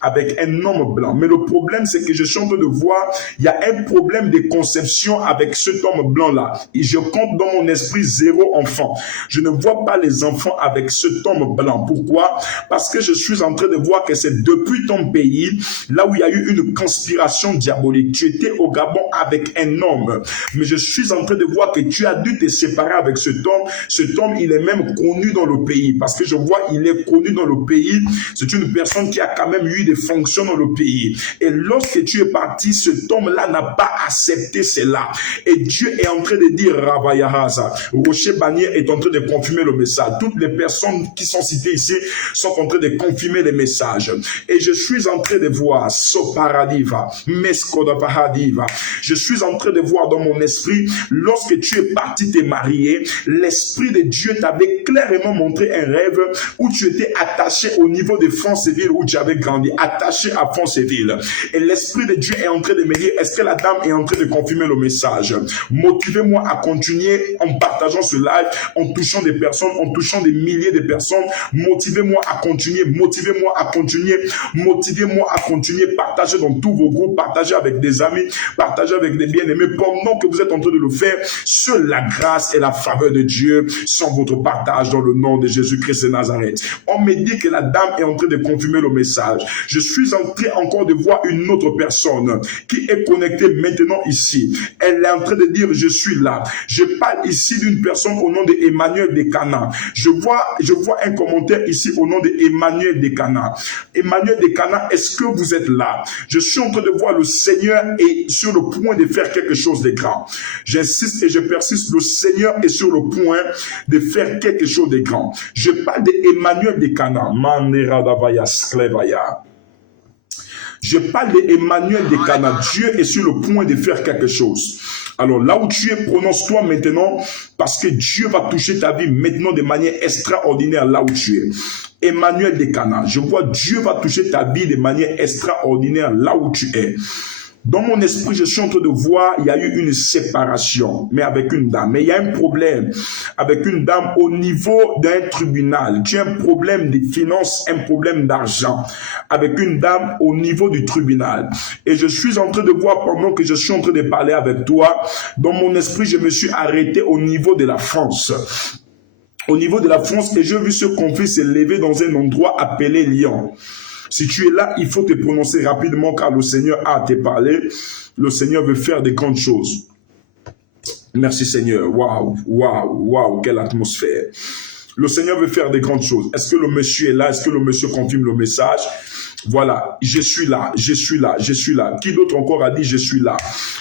avec un homme blanc. Mais le problème, c'est que je suis en train de voir, il y a un problème de conception avec cet homme blanc-là. Et je compte dans mon esprit 0 enfant. Je ne vois pas les enfants avec cet homme blanc. Pourquoi? Parce que je suis en train de voir que c'est depuis ton pays, là où il y a eu une conspiration diabolique. Tu étais au Gabon avec un homme. Mais je suis en train de voir que tu as dû te séparer avec cet homme. Cet homme, il est même connu dans le pays. Parce que je vois, il est connu dans le pays. C'est une personne qui a quand même eu des fonctions dans le pays. Et lorsque tu es parti, cet homme-là n'a pas accepté cela. Et Dieu est en train de dire, Ravayahaza, Rocher Bannier est en train de confirmer le message. Toutes les personnes qui sont citées ici sont en train de confirmer les messages. Et je suis en train de voir Soparadiva, Meskodapahadiva. Je suis en train de voir dans mon esprit, lorsque tu es parti te marier, l'Esprit de Dieu t'avait clairement montré un rêve où tu étais attaché au niveau de Foncéville où tu avais grandi, attaché à Foncéville. Et l'Esprit de Dieu est en train de me dire, est-ce que la dame est en train de confirmer le message? Motivez-moi à continuer en partageant ce live, en touchant des personnes, en touchant des milliers de personnes. Motivez-moi à continuer, motivez-moi à continuer, motivez-moi à continuer. Partagez dans tous vos groupes, partagez avec des amis, partagez avec des bien-aimés. Pendant que vous êtes en train de le faire, seule la grâce et la faveur de Dieu sont votre partage dans le nom de Jésus-Christ de Nazareth. On me dit que la dame est en train de confirmer le message. Je suis en train encore de voir une autre personne qui est connectée maintenant ici. Elle est en train de dire, je suis là. Je parle ici d'une personne au nom de Emmanuel de Cana. Je vois un commentaire ici au nom de Emmanuel de Cana. Emmanuel de Cana, est-ce que vous êtes là? Je suis en train de voir le Seigneur est sur le point de faire quelque chose de grand. J'insiste et je persiste, le Seigneur est sur le point de faire quelque chose de grand. Je parle de Emmanuel de Cana. Manera davaya sklevaya. Je parle d'Emmanuel de Cana. Dieu est sur le point de faire quelque chose. Alors là où tu es, prononce-toi maintenant parce que Dieu va toucher ta vie maintenant de manière extraordinaire là où tu es. Emmanuel de Cana, je vois Dieu va toucher ta vie de manière extraordinaire là où tu es. Dans mon esprit, je suis en train de voir, il y a eu une séparation, mais avec une dame. Mais il y a un problème avec une dame au niveau d'un tribunal. Tu as un problème de finances, un problème d'argent avec une dame au niveau du tribunal. Et je suis en train de voir pendant que je suis en train de parler avec toi, dans mon esprit, je me suis arrêté au niveau de la France. Au niveau de la France, et j'ai vu ce conflit s'élever dans un endroit appelé Lyon. Si tu es là, il faut te prononcer rapidement car le Seigneur a à te parler. Le Seigneur veut faire des grandes choses. Merci Seigneur. Waouh, waouh, waouh, quelle atmosphère. Le Seigneur veut faire des grandes choses. Est-ce que le monsieur est là? Est-ce que le monsieur confirme le message? Voilà, je suis là, je suis là, je suis là. Qui d'autre encore a dit je suis là?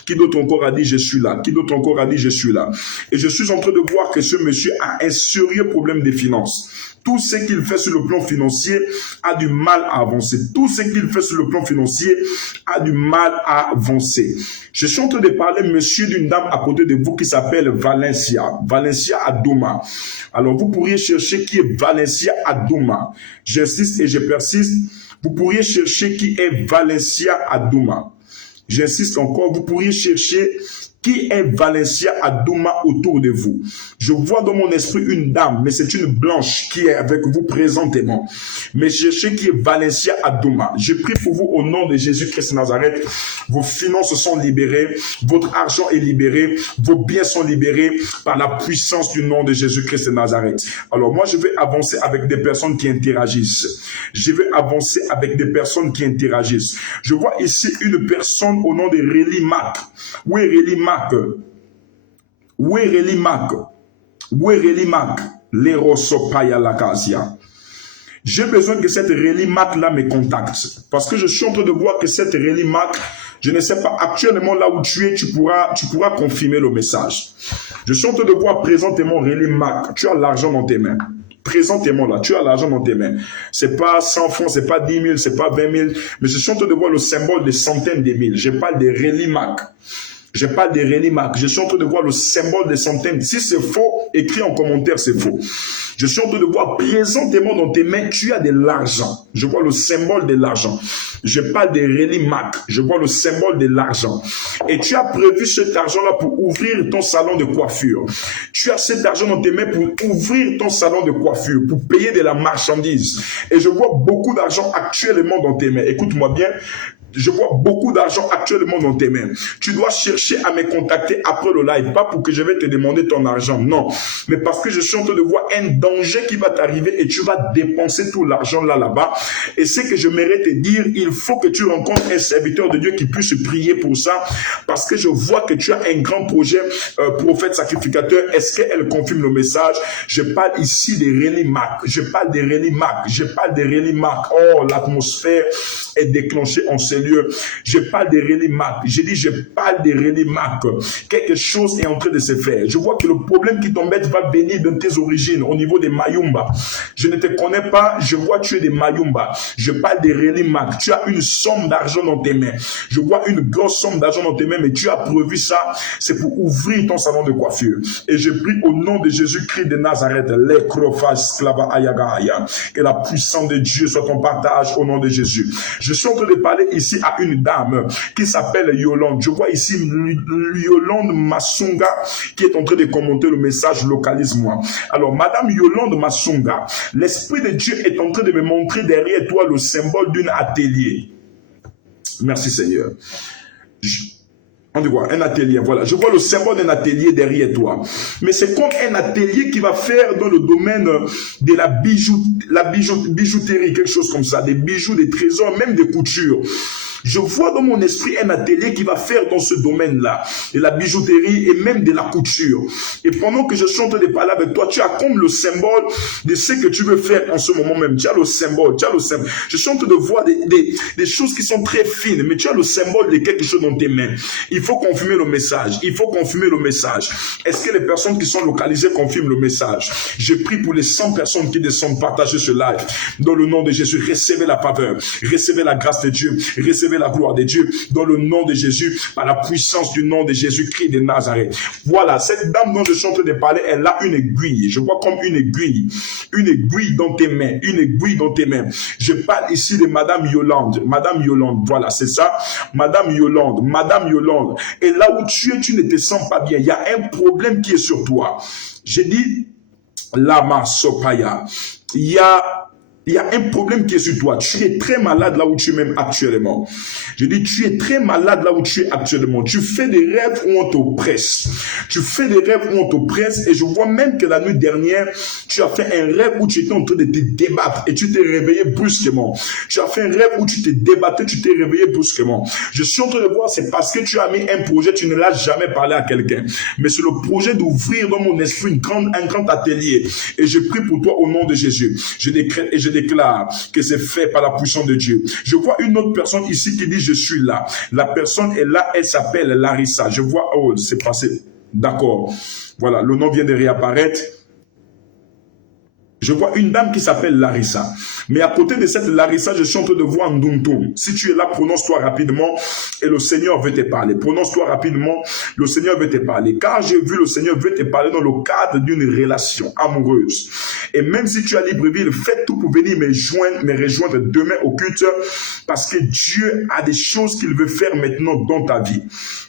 Qui d'autre encore a dit je suis là? Qui d'autre encore a dit je suis là? Et je suis en train de voir que ce monsieur a un sérieux problème de finances. Tout ce qu'il fait sur le plan financier a du mal à avancer. Tout ce qu'il fait sur le plan financier a du mal à avancer. Je suis en train de parler, monsieur, d'une dame à côté de vous qui s'appelle Valencia. Valencia Adoma. Alors, vous pourriez chercher qui est Valencia Adoma. J'insiste et je persiste. Vous pourriez chercher qui est Valencia Adoma. J'insiste encore, vous pourriez chercher qui est Valencia Adoma autour de vous. Je vois dans mon esprit une dame, mais c'est une blanche qui est avec vous présentement. Mais cherchez qui est Valencia Adoma. Je prie pour vous au nom de Jésus-Christ de Nazareth. Vos finances sont libérées, votre argent est libéré, vos biens sont libérés par la puissance du nom de Jésus-Christ de Nazareth. Alors moi, je vais avancer avec des personnes qui interagissent. Je vais avancer avec des personnes qui interagissent. Je vois ici une personne au nom de Réli Mac. Où est Réli Mac? Où est Réli Mac? Où est Réli Mac? L'Erosopaya Lakasia. J'ai besoin que cette Réli Mac là me contacte. Parce que je suis en train de voir que cette Réli Mac, je ne sais pas, actuellement là où tu es, tu pourras confirmer le message. Je suis en train de voir présentement Réli Mac. Tu as l'argent dans tes mains. Présentement là, tu as l'argent dans tes mains. C'est pas 100 francs, c'est pas 10 000, c'est pas 20 000, mais je suis en train de voir le symbole des centaines de mille. Je parle de Réli Mac. Je parle de Réli Mac. Je suis en train de voir le symbole des centaines. Si c'est faux, écris en commentaire, c'est faux. Je suis en train de voir présentement dans tes mains, tu as de l'argent. Je vois le symbole de l'argent. Je parle de Réli Mac. Je vois le symbole de l'argent. Et tu as prévu cet argent-là pour ouvrir ton salon de coiffure. Tu as cet argent dans tes mains pour ouvrir ton salon de coiffure, pour payer de la marchandise. Et je vois beaucoup d'argent actuellement dans tes mains. Écoute-moi bien. Je vois beaucoup d'argent actuellement dans tes mains. Tu dois chercher à me contacter après le live. Pas pour que je vais te demander ton argent, non. Mais parce que je suis en train de voir un danger qui va t'arriver et tu vas dépenser tout l'argent là-bas. Et c'est que je mérite te dire, il faut que tu rencontres un serviteur de Dieu qui puisse prier pour ça. Parce que je vois que tu as un grand projet, prophète sacrificateur. Est-ce qu'elle confirme le message? Je parle ici de Réli Mac. Je parle de Réli Mac. Je parle de Réli Mac. Oh, l'atmosphère est déclenchée en ces lieux. Je parle de Réli Mac. J'ai dit, je parle de Réli Mac. Quelque chose est en train de se faire. Je vois que le problème qui t'embête va venir de tes origines au niveau des Mayumba. Je ne te connais pas. Je vois que tu es des Mayumba. Je parle de Réli Mac. Tu as une somme d'argent dans tes mains. Je vois une grosse somme d'argent dans tes mains, mais tu as prévu ça. C'est pour ouvrir ton salon de coiffure. Et je prie au nom de Jésus-Christ de Nazareth, que la puissance de Dieu soit ton partage au nom de Jésus. Je suis en train de parler ici à une dame qui s'appelle Yolande. Je vois ici Yolande Masunga qui est en train de commenter le message localise-moi. Alors, Madame Yolande Masunga, l'Esprit de Dieu est en train de me montrer derrière toi le symbole d'un atelier. Merci Seigneur. On dit quoi? Un atelier, voilà. Je vois le symbole d'un atelier derrière toi. Mais c'est comme un atelier qui va faire dans le domaine de la bijouterie, quelque chose comme ça. Des bijoux, des trésors, même des coutures. Je vois dans mon esprit un atelier qui va faire dans ce domaine-là, de la bijouterie et même de la couture. Et pendant que je suis en train de parler avec toi, tu as comme le symbole de ce que tu veux faire en ce moment même. Tu as le symbole, tu as le symbole. Je suis en train de voir des choses qui sont très fines, mais tu as le symbole de quelque chose dans tes mains. Il faut confirmer le message. Il faut confirmer le message. Est-ce que les personnes qui sont localisées confirment le message? Je prie pour les 100 personnes qui descendent partager ce live. Dans le nom de Jésus, recevez la faveur, recevez la grâce de Dieu, recevez la gloire de Dieu dans le nom de Jésus, par la puissance du nom de Jésus-Christ de Nazareth. Voilà, cette dame dont je suis en train de parler, elle a une aiguille. Je vois comme une aiguille dans tes mains, une aiguille dans tes mains. Je parle ici de Madame Yolande. Madame Yolande, voilà, c'est ça. Madame Yolande, Madame Yolande. Et là où tu es, tu ne te sens pas bien. Il y a un problème qui est sur toi. J'ai dit, Lama Sopaya. Il y a un problème qui est sur toi. Tu es très malade là où tu es même actuellement. Je dis, tu es très malade là où tu es actuellement. Tu fais des rêves où on t'oppresse. Tu fais des rêves où on t'oppresse. Et je vois même que la nuit dernière, tu as fait un rêve où tu étais en train de te débattre. Et tu t'es réveillé brusquement. Tu as fait un rêve où tu t'es débattu, tu t'es réveillé brusquement. Je suis en train de voir, c'est parce que tu as mis un projet, tu ne l'as jamais parlé à quelqu'un. Mais c'est le projet d'ouvrir dans mon esprit un grand atelier. Et je prie pour toi au nom de Jésus. Je décrète et je déclare que c'est fait par la puissance de Dieu. Je vois une autre personne ici qui dit je suis là. La personne est là, elle s'appelle Larissa. Je vois, oh, c'est passé. D'accord. Voilà, le nom vient de réapparaître. Je vois une dame qui s'appelle Larissa. Mais à côté de cette Larissa, je suis en train de voir Nduntum. Si tu es là, prononce-toi rapidement et le Seigneur veut te parler. Prononce-toi rapidement, le Seigneur veut te parler. Car j'ai vu le Seigneur veut te parler dans le cadre d'une relation amoureuse. Et même si tu es à Libreville, fais tout pour venir me rejoindre demain au culte parce que Dieu a des choses qu'il veut faire maintenant dans ta vie.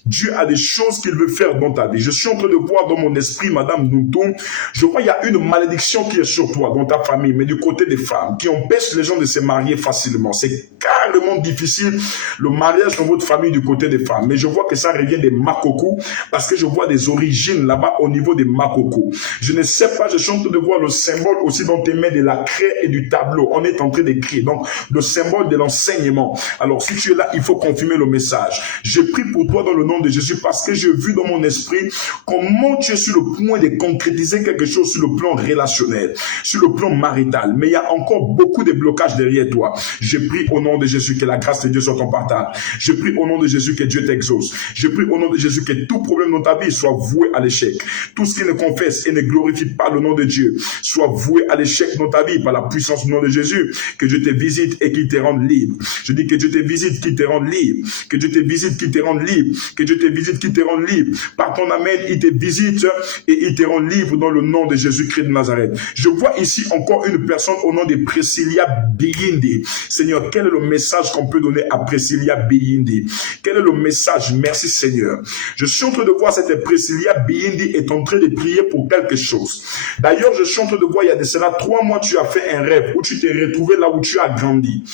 Dieu a des choses qu'il veut faire dans ta vie. Je suis en train de voir dans mon esprit, Madame Nduntum, je vois il y a une malédiction qui est sur toi, dans ta famille, mais du côté des femmes, qui empêche les gens de se marier facilement. C'est carrément difficile, le mariage dans votre famille du côté des femmes. Mais je vois que ça revient des Makoko, parce que je vois des origines là-bas au niveau des Makoko. Je ne sais pas, je suis en train de voir le symbole aussi dans tes mains de la craie et du tableau. On est en train d'écrire. Donc, le symbole de l'enseignement. Alors, si tu es là, il faut confirmer le message. Je prie pour toi dans le nom de Jésus parce que j'ai vu dans mon esprit comment tu es sur le point de concrétiser quelque chose sur le plan relationnel, sur le plan marital. Mais il y a encore beaucoup de blocages derrière toi. Je prie au nom de Jésus que la grâce de Dieu soit ton partage. Je prie au nom de Jésus que Dieu t'exauce. Je prie au nom de Jésus que tout problème dans ta vie soit voué à l'échec. Tout ce qui ne confesse et ne glorifie pas le nom de Dieu soit voué à l'échec dans ta vie par la puissance du nom de Jésus. Que Dieu te visite et qu'il te rende libre. Je dis que Dieu te visite, qu'il te rende libre. Que Dieu te visite, qu'il te rende libre. Que Dieu te visite, qu'il te rende libre. Par ton amen, il te visite et il te rend libre dans le nom de Jésus-Christ de Nazareth. Je vois ici encore une personne au nom de Priscilla Biyindi. Seigneur, quel est le message qu'on peut donner à Priscilla Biyindi? Quel est le message? Merci Seigneur. Je suis en train de voir cette Priscilla Biyindi est en train de prier pour quelque chose. D'ailleurs, je suis en train de voir, il y a de cela 3 mois, tu as fait un rêve où tu t'es retrouvé là où tu as grandi.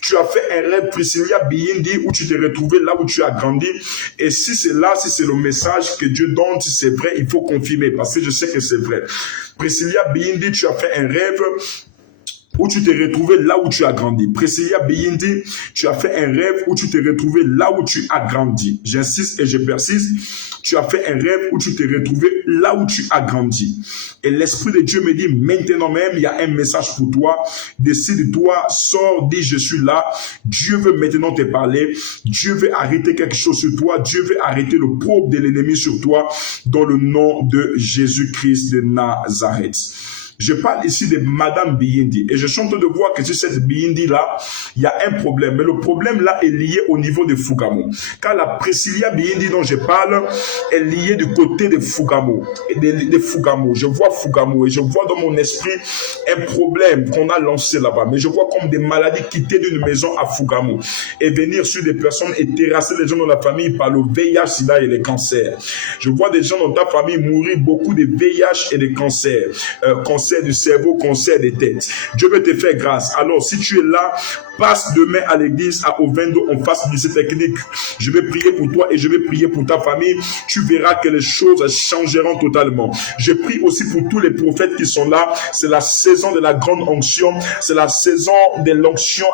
Tu as fait un rêve, Priscilla Biyindi, où tu t'es retrouvé là où tu as grandi. Et si c'est là, si c'est le message que Dieu donne, si c'est vrai, il faut confirmer parce que je sais que c'est vrai. Priscilla Biyindi, tu as fait un rêve où tu t'es retrouvé là où tu as grandi. Priscilla Biyindi, tu as fait un rêve où tu t'es retrouvé là où tu as grandi. J'insiste et je persiste. Tu as fait un rêve où tu t'es retrouvé là où tu as grandi. Et l'Esprit de Dieu me dit, maintenant même, il y a un message pour toi. Décide-toi, sors, dis, je suis là. Dieu veut maintenant te parler. Dieu veut arrêter quelque chose sur toi. Dieu veut arrêter le propre de l'ennemi sur toi dans le nom de Jésus-Christ de Nazareth. Je parle ici de Madame Biyindi et je suis en train de voir que sur cette Biyindi-là, il y a un problème. Mais le problème là est lié au niveau de Fugamo. Car la Priscilla Biyindi dont je parle est liée du côté de Fugamo. De Fugamo. Je vois Fugamo et je vois dans mon esprit un problème qu'on a lancé là-bas. Mais je vois comme des maladies quitter d'une maison à Fugamo et venir sur des personnes et terrasser les gens dans la famille par le VIH, SIDA et les cancers. Je vois des gens dans ta famille mourir beaucoup de VIH et de cancers. Cancer du cerveau, cancer des têtes. Dieu veut te faire grâce. Alors, si tu es là, passe demain à l'église à Ovendo en face de cette technique. Je vais prier pour toi et je vais prier pour ta famille. Tu verras que les choses changeront totalement. Je prie aussi pour tous les prophètes qui sont là. C'est la saison de la grande onction. C'est la saison de l'onction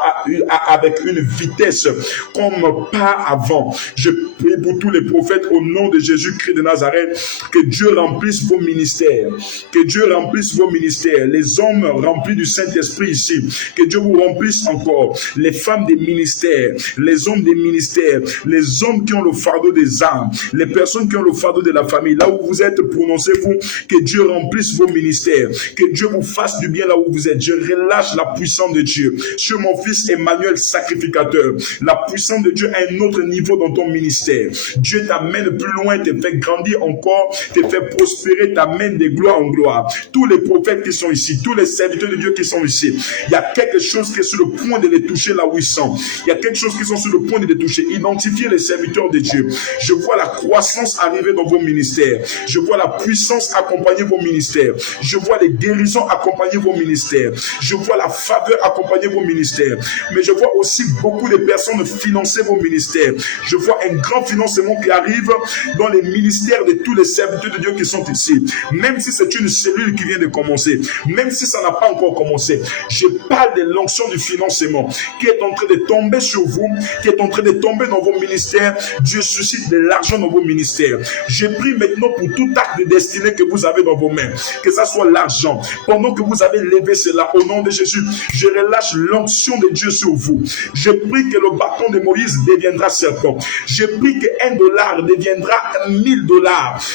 avec une vitesse comme pas avant. Je prie pour tous les prophètes au nom de Jésus-Christ de Nazareth. Que Dieu remplisse vos ministères. Que Dieu remplisse vos ministères. Les hommes remplis du Saint-Esprit ici. Que Dieu vous remplisse encore. Les femmes des ministères, les hommes des ministères, les hommes qui ont le fardeau des âmes, les personnes qui ont le fardeau de la famille, là où vous êtes, prononcez-vous, que Dieu remplisse vos ministères, que Dieu vous fasse du bien là où vous êtes. Je relâche la puissance de Dieu sur mon fils Emmanuel, sacrificateur. La puissance de Dieu à un autre niveau dans ton ministère. Dieu t'amène plus loin, te fait grandir encore, te fait prospérer, t'amène de gloire en gloire. Tous les prophètes qui sont ici, tous les serviteurs de Dieu qui sont ici, il y a quelque chose qui est sur le point de les toucher là où ils sont. Il y a quelque chose qui sont sur le point de les toucher. Identifiez les serviteurs de Dieu. Je vois la croissance arriver dans vos ministères. Je vois la puissance accompagner vos ministères. Je vois les guérisons accompagner vos ministères. Je vois la faveur accompagner vos ministères. Mais je vois aussi beaucoup de personnes financer vos ministères. Je vois un grand financement qui arrive dans les ministères de tous les serviteurs de Dieu qui sont ici. Même si c'est une cellule qui vient de commencer, même si ça n'a pas encore commencé, je parle de l'onction du financement. qui est en train de tomber sur vous, qui est en train de tomber dans vos ministères. Dieu suscite de l'argent dans vos ministères. Je prie maintenant pour tout acte de destinée que vous avez dans vos mains, que ça soit l'argent. Pendant que vous avez levé cela, au nom de Jésus, je relâche l'onction de Dieu sur vous. Je prie que le bâton de Moïse deviendra serpent. Je prie que $1 deviendra $1000.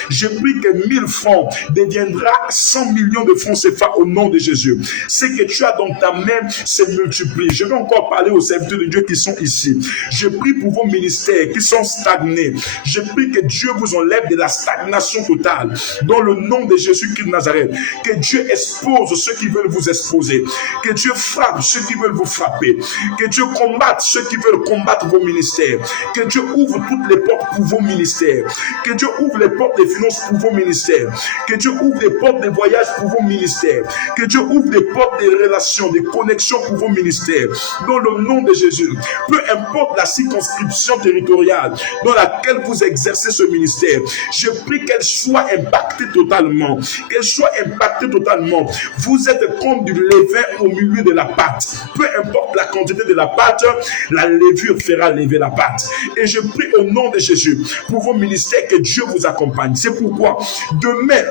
Je prie que 1000 francs deviendra 100 millions de francs CFA au nom de Jésus. Ce que tu as dans ta main se multiplie. Je vais encore parler aux serviteurs de Dieu qui sont ici. Je prie pour vos ministères qui sont stagnés. Je prie que Dieu vous enlève de la stagnation totale. Dans le nom de Jésus-Christ de Nazareth. Que Dieu expose ceux qui veulent vous exposer. Que Dieu frappe ceux qui veulent vous frapper. Que Dieu combatte ceux qui veulent combattre vos ministères. Que Dieu ouvre toutes les portes pour vos ministères. Que Dieu ouvre les portes des finances pour vos ministères. Que Dieu ouvre les portes des voyages pour vos ministères. Que Dieu ouvre les portes des relations, des connexions pour vos ministères. Dans le nom de Jésus. Peu importe la circonscription territoriale dans laquelle vous exercez ce ministère, je prie qu'elle soit impactée totalement. Qu'elle soit impactée totalement. Vous êtes comme du levain au milieu de la pâte. Peu importe la quantité de la pâte, la levure fera lever la pâte. Et je prie au nom de Jésus pour vos ministères que Dieu vous accompagne. C'est pourquoi demain,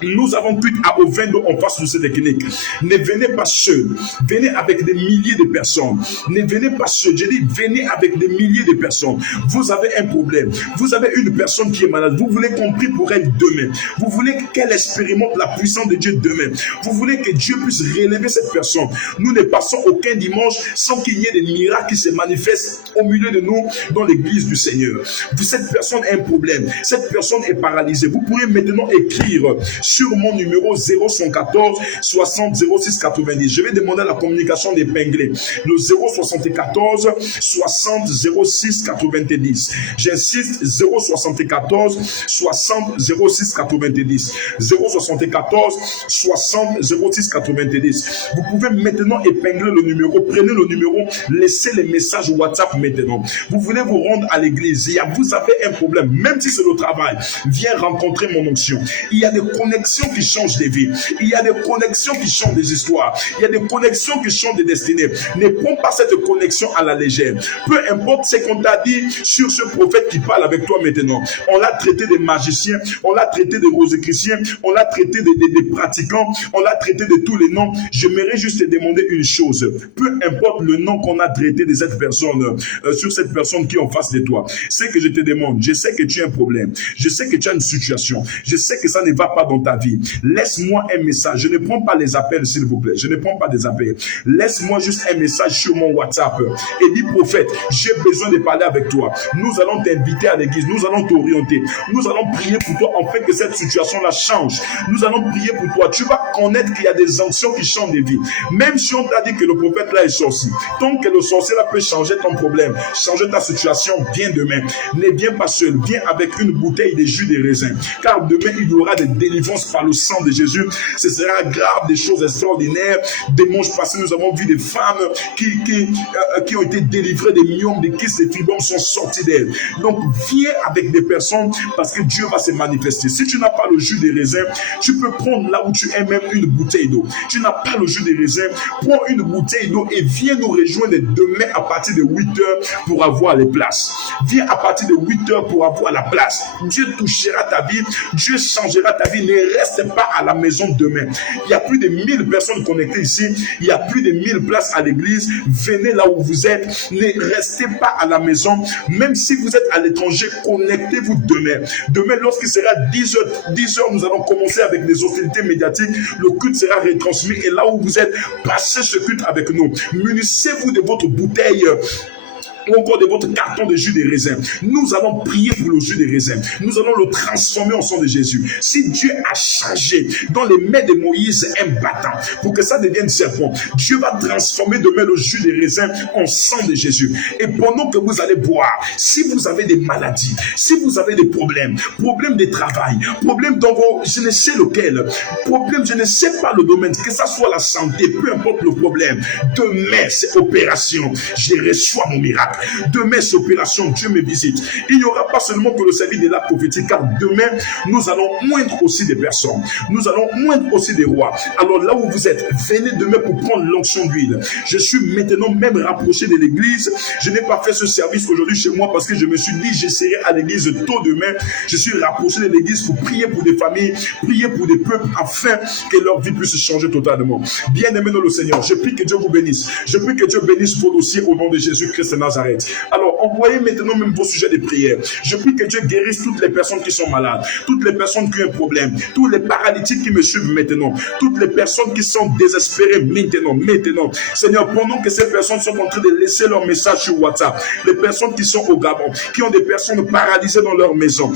nous avons pu au 22 en face de cette technique. Ne venez pas seul. Venez avec des milliers de personnes. Ne venez pas seul. Je dis, venez avec des milliers de personnes. Vous avez un problème. Vous avez une personne qui est malade. Vous voulez qu'on prie pour elle demain. Vous voulez qu'elle expérimente la puissance de Dieu demain. Vous voulez que Dieu puisse relever cette personne. Nous ne passons aucun dimanche sans qu'il y ait des miracles qui se manifestent au milieu de nous dans l'église du Seigneur. Cette personne a un problème. Cette personne est paralysée. Vous pourrez maintenant écrire sur mon numéro 0114 60 06 90. Je vais demander à la communication d'épingler le 074 60 06 90. J'insiste, 074 60 06 90. 074 60 06 90. Vous pouvez maintenant épingler le numéro. Prenez le numéro, laissez les messages WhatsApp maintenant. Vous voulez vous rendre à l'église, vous avez un problème, même si c'est le travail, viens rencontrer mon onction. Il y a des connexions qui changent des vies. Il y a des connexions qui changent des histoires. Il y a des connexions qui changent des destinées. Ne prends pas cette connexion à la légère. Peu importe ce qu'on t'a dit sur ce prophète qui parle avec toi maintenant. On l'a traité de magiciens, on l'a traité de rosicruciens, on l'a traité de pratiquants, on l'a traité de tous les noms. J'aimerais juste te demander une chose. Peu importe le nom qu'on a traité de cette personne, sur cette personne qui est en face de toi. C'est que je te demande, je sais que tu as un problème. Je sais que tu as une situation. Je sais que ça ne va pas dans ta vie. Laisse-moi un message. Je ne prends pas les appels, s'il vous plaît. Je ne prends pas des appels. Laisse-moi juste un message sur mon WhatsApp et dis, prophète, j'ai besoin de parler avec toi. Nous allons t'inviter à l'église. Nous allons t'orienter. Nous allons prier pour toi afin que cette situation-là change. Nous allons prier pour toi. Tu vas connaître qu'il y a des actions qui changent des vies. Même si on t'a dit que le prophète là est sorcier, tant que le sorcier là peut changer ton problème, changer ta situation, viens demain. Ne viens pas seul. Viens avec une bouteille de jus de raisin. Car demain, il y aura des délivrances par le sang de Jésus. Ce sera grave, des choses extraordinaires. Dimanche passé, nous avons vu des femmes qui ont été délivrées des myomes, des kystes, des fibromes sont sortis d'elles. Donc, viens avec des personnes parce que Dieu va se manifester. Si tu n'as pas le jus de raisin, tu peux prendre là où tu es même une bouteille d'eau. Tu n'as pas le jus de raisin, prends une bouteille d'eau et viens nous rejoindre demain à partir de 8h pour avoir les places. Viens à partir de 8h pour avoir la place. Dieu touchera ta vie, Dieu changera ta vie. Ne reste pas à la maison demain. Il y a plus de 1000 personnes connectées ici. Il y a plus de 1000 places à l'église. Venez là où vous êtes. Ne restez pas à la maison. Même si vous êtes à l'étranger, connectez-vous demain. Demain, lorsqu'il sera 10h, nous allons commencer avec des hostilités médiatiques. Le culte sera retransmis. Et là où vous êtes, passez ce culte avec nous. Munissez-vous de votre bouteille ou encore de votre carton de jus de raisin. Nous allons prier pour le jus de raisin. Nous allons le transformer en sang de Jésus. Si Dieu a changé dans les mains de Moïse un bâton pour que ça devienne serpent, Dieu va transformer demain le jus de raisin en sang de Jésus. Et pendant que vous allez boire, si vous avez des maladies, si vous avez des problèmes de travail, problèmes dans vos, je ne sais lequel, problème, je ne sais pas le domaine, que ça soit la santé, peu importe le problème, demain c'est opération. Je reçois mon miracle. Demain, cette opération, Dieu me visite. Il n'y aura pas seulement que le service de la prophétie, car demain, nous allons moindre aussi des personnes. Nous allons moindre aussi des rois. Alors là où vous êtes, venez demain pour prendre l'onction d'huile. Je suis maintenant même rapproché de l'église. Je n'ai pas fait ce service aujourd'hui chez moi parce que je me suis dit, j'essaierai à l'église tôt demain. Je suis rapproché de l'église pour prier pour des familles, prier pour des peuples afin que leur vie puisse changer totalement. Bien-aimé dans le Seigneur, je prie que Dieu vous bénisse. Je prie que Dieu bénisse vos dossiers au nom de Jésus-Christ de Nazareth. Alors, envoyez maintenant même vos sujets de prière. Je prie que Dieu guérisse toutes les personnes qui sont malades, toutes les personnes qui ont un problème, tous les paralytiques qui me suivent maintenant, toutes les personnes qui sont désespérées maintenant. Seigneur, pendant que ces personnes sont en train de laisser leur message sur WhatsApp, les personnes qui sont au Gabon, qui ont des personnes paralysées dans leur maison,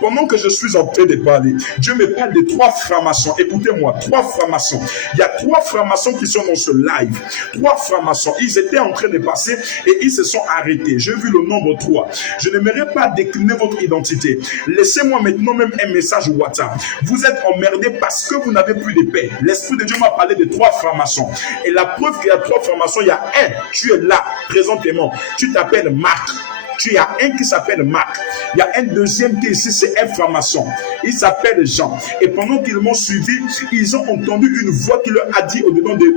pendant que je suis en train de parler, Dieu me parle de 3 francs-maçons. Écoutez-moi, 3 francs-maçons. Il y a 3 francs-maçons qui sont dans ce live. 3 francs-maçons. Ils étaient en train de passer et ils se sont arrêtés. J'ai vu le nombre 3. Je n'aimerais pas décliner votre identité. Laissez-moi maintenant même un message WhatsApp. Vous êtes emmerdé parce que vous n'avez plus de paix. L'Esprit de Dieu m'a parlé de 3 francs-maçons. Et la preuve qu'il y a 3 francs-maçons, il y a un. Tu es là, présentement. Tu t'appelles Marc. Tu as un qui s'appelle Marc. Il y a un deuxième qui est ici, c'est un franc-maçon. Il s'appelle Jean. Et pendant qu'ils m'ont suivi, ils ont entendu une voix qui leur a dit au-dedans d'eux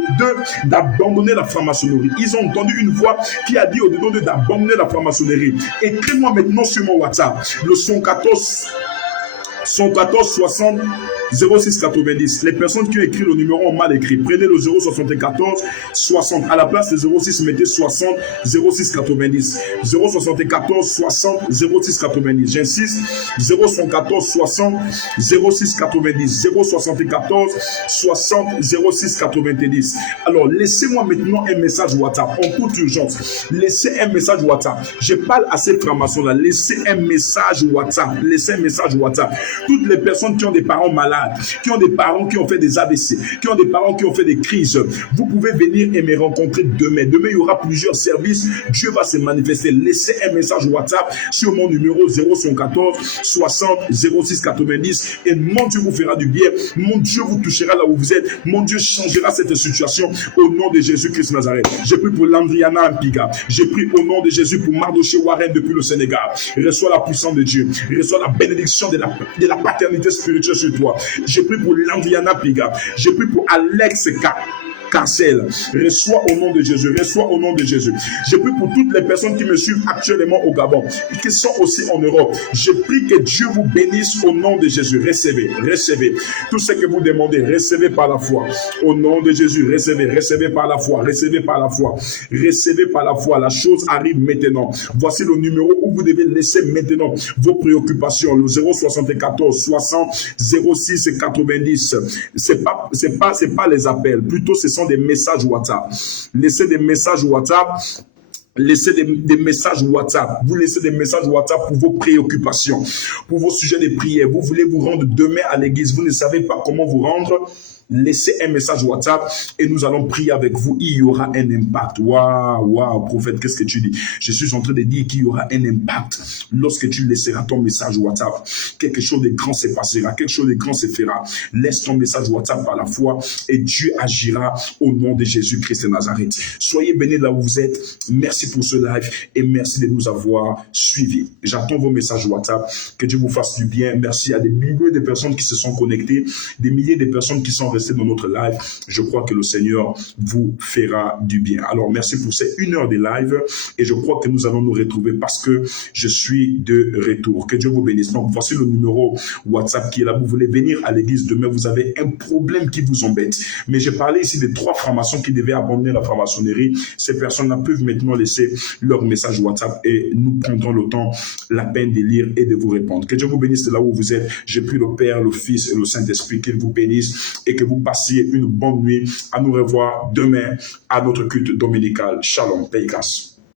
d'abandonner la franc-maçonnerie. Ils ont entendu une voix qui a dit au-dedans d'eux d'abandonner la franc-maçonnerie. Écris-moi maintenant sur mon WhatsApp le 114 60 06 90. Les personnes qui ont écrit le numéro ont mal écrit. Prenez le 074 60. À la place de 06, mettez 60 06 90. 074 60 06 90. J'insiste. 014 60 06 90. 074 60 06 90. Alors, laissez-moi maintenant un message WhatsApp en toute urgence. Laissez un message WhatsApp. Je parle à ces francs-maçons-là. Laissez un message WhatsApp. Laissez un message WhatsApp. Toutes les personnes qui ont des parents malades, qui ont des parents qui ont fait des AVC, qui ont des parents qui ont fait des crises, vous pouvez venir et me rencontrer demain. Demain, il y aura plusieurs services. Dieu va se manifester. Laissez un message WhatsApp sur mon numéro 014 60 06 90 et mon Dieu vous fera du bien. Mon Dieu vous touchera là où vous êtes. Mon Dieu changera cette situation au nom de Jésus-Christ de Nazareth. J'ai pris pour Landriana Ampiga. J'ai pris au nom de Jésus pour Mardoché Warren depuis le Sénégal. Reçois la puissance de Dieu. Reçois la bénédiction de la paternité spirituelle sur toi. J'ai pris pour Landriana Piga. J'ai pris pour Alex Cancel. Reçois au nom de Jésus. Reçois au nom de Jésus. Je prie pour toutes les personnes qui me suivent actuellement au Gabon et qui sont aussi en Europe. Je prie que Dieu vous bénisse au nom de Jésus. Recevez, recevez. Tout ce que vous demandez, recevez par la foi. Au nom de Jésus, recevez, recevez par la foi. Recevez par la foi. Recevez par la foi. La chose arrive maintenant. Voici le numéro où vous devez laisser maintenant vos préoccupations. Le 074 60 06 90. C'est pas les appels. Plutôt, ce sont des messages WhatsApp. Laissez des messages WhatsApp. Laissez des messages WhatsApp. Vous laissez des messages WhatsApp pour vos préoccupations, pour vos sujets de prière. Vous voulez vous rendre demain à l'église. Vous ne savez pas comment vous rendre. Laissez un message WhatsApp et nous allons prier avec vous. Il y aura un impact. Waouh, prophète, qu'est-ce que tu dis? Je suis en train de dire qu'il y aura un impact lorsque tu laisseras ton message WhatsApp. Quelque chose de grand se passera, quelque chose de grand se fera. Laisse ton message WhatsApp par la foi et Dieu agira au nom de Jésus-Christ de Nazareth. Soyez bénis là où vous êtes. Merci pour ce live et merci de nous avoir suivis. J'attends vos messages WhatsApp. Que Dieu vous fasse du bien. Merci à des milliers de personnes qui se sont connectées, des milliers de personnes qui sont restez dans notre live. Je crois que le Seigneur vous fera du bien. Alors, merci pour ces 1 heure de live et je crois que nous allons nous retrouver parce que je suis de retour. Que Dieu vous bénisse. Donc, voici le numéro WhatsApp qui est là. Vous voulez venir à l'église demain, vous avez un problème qui vous embête. Mais j'ai parlé ici de 3 francs-maçons qui devaient abandonner la franc-maçonnerie. Ces personnes-là peuvent maintenant laisser leur message WhatsApp et nous prendrons le temps, la peine de lire et de vous répondre. Que Dieu vous bénisse de là où vous êtes. J'ai pris le Père, le Fils et le Saint-Esprit qu'il vous bénisse et que vous passiez une bonne nuit. À nous revoir demain à notre culte dominical. Shalom, Peikas.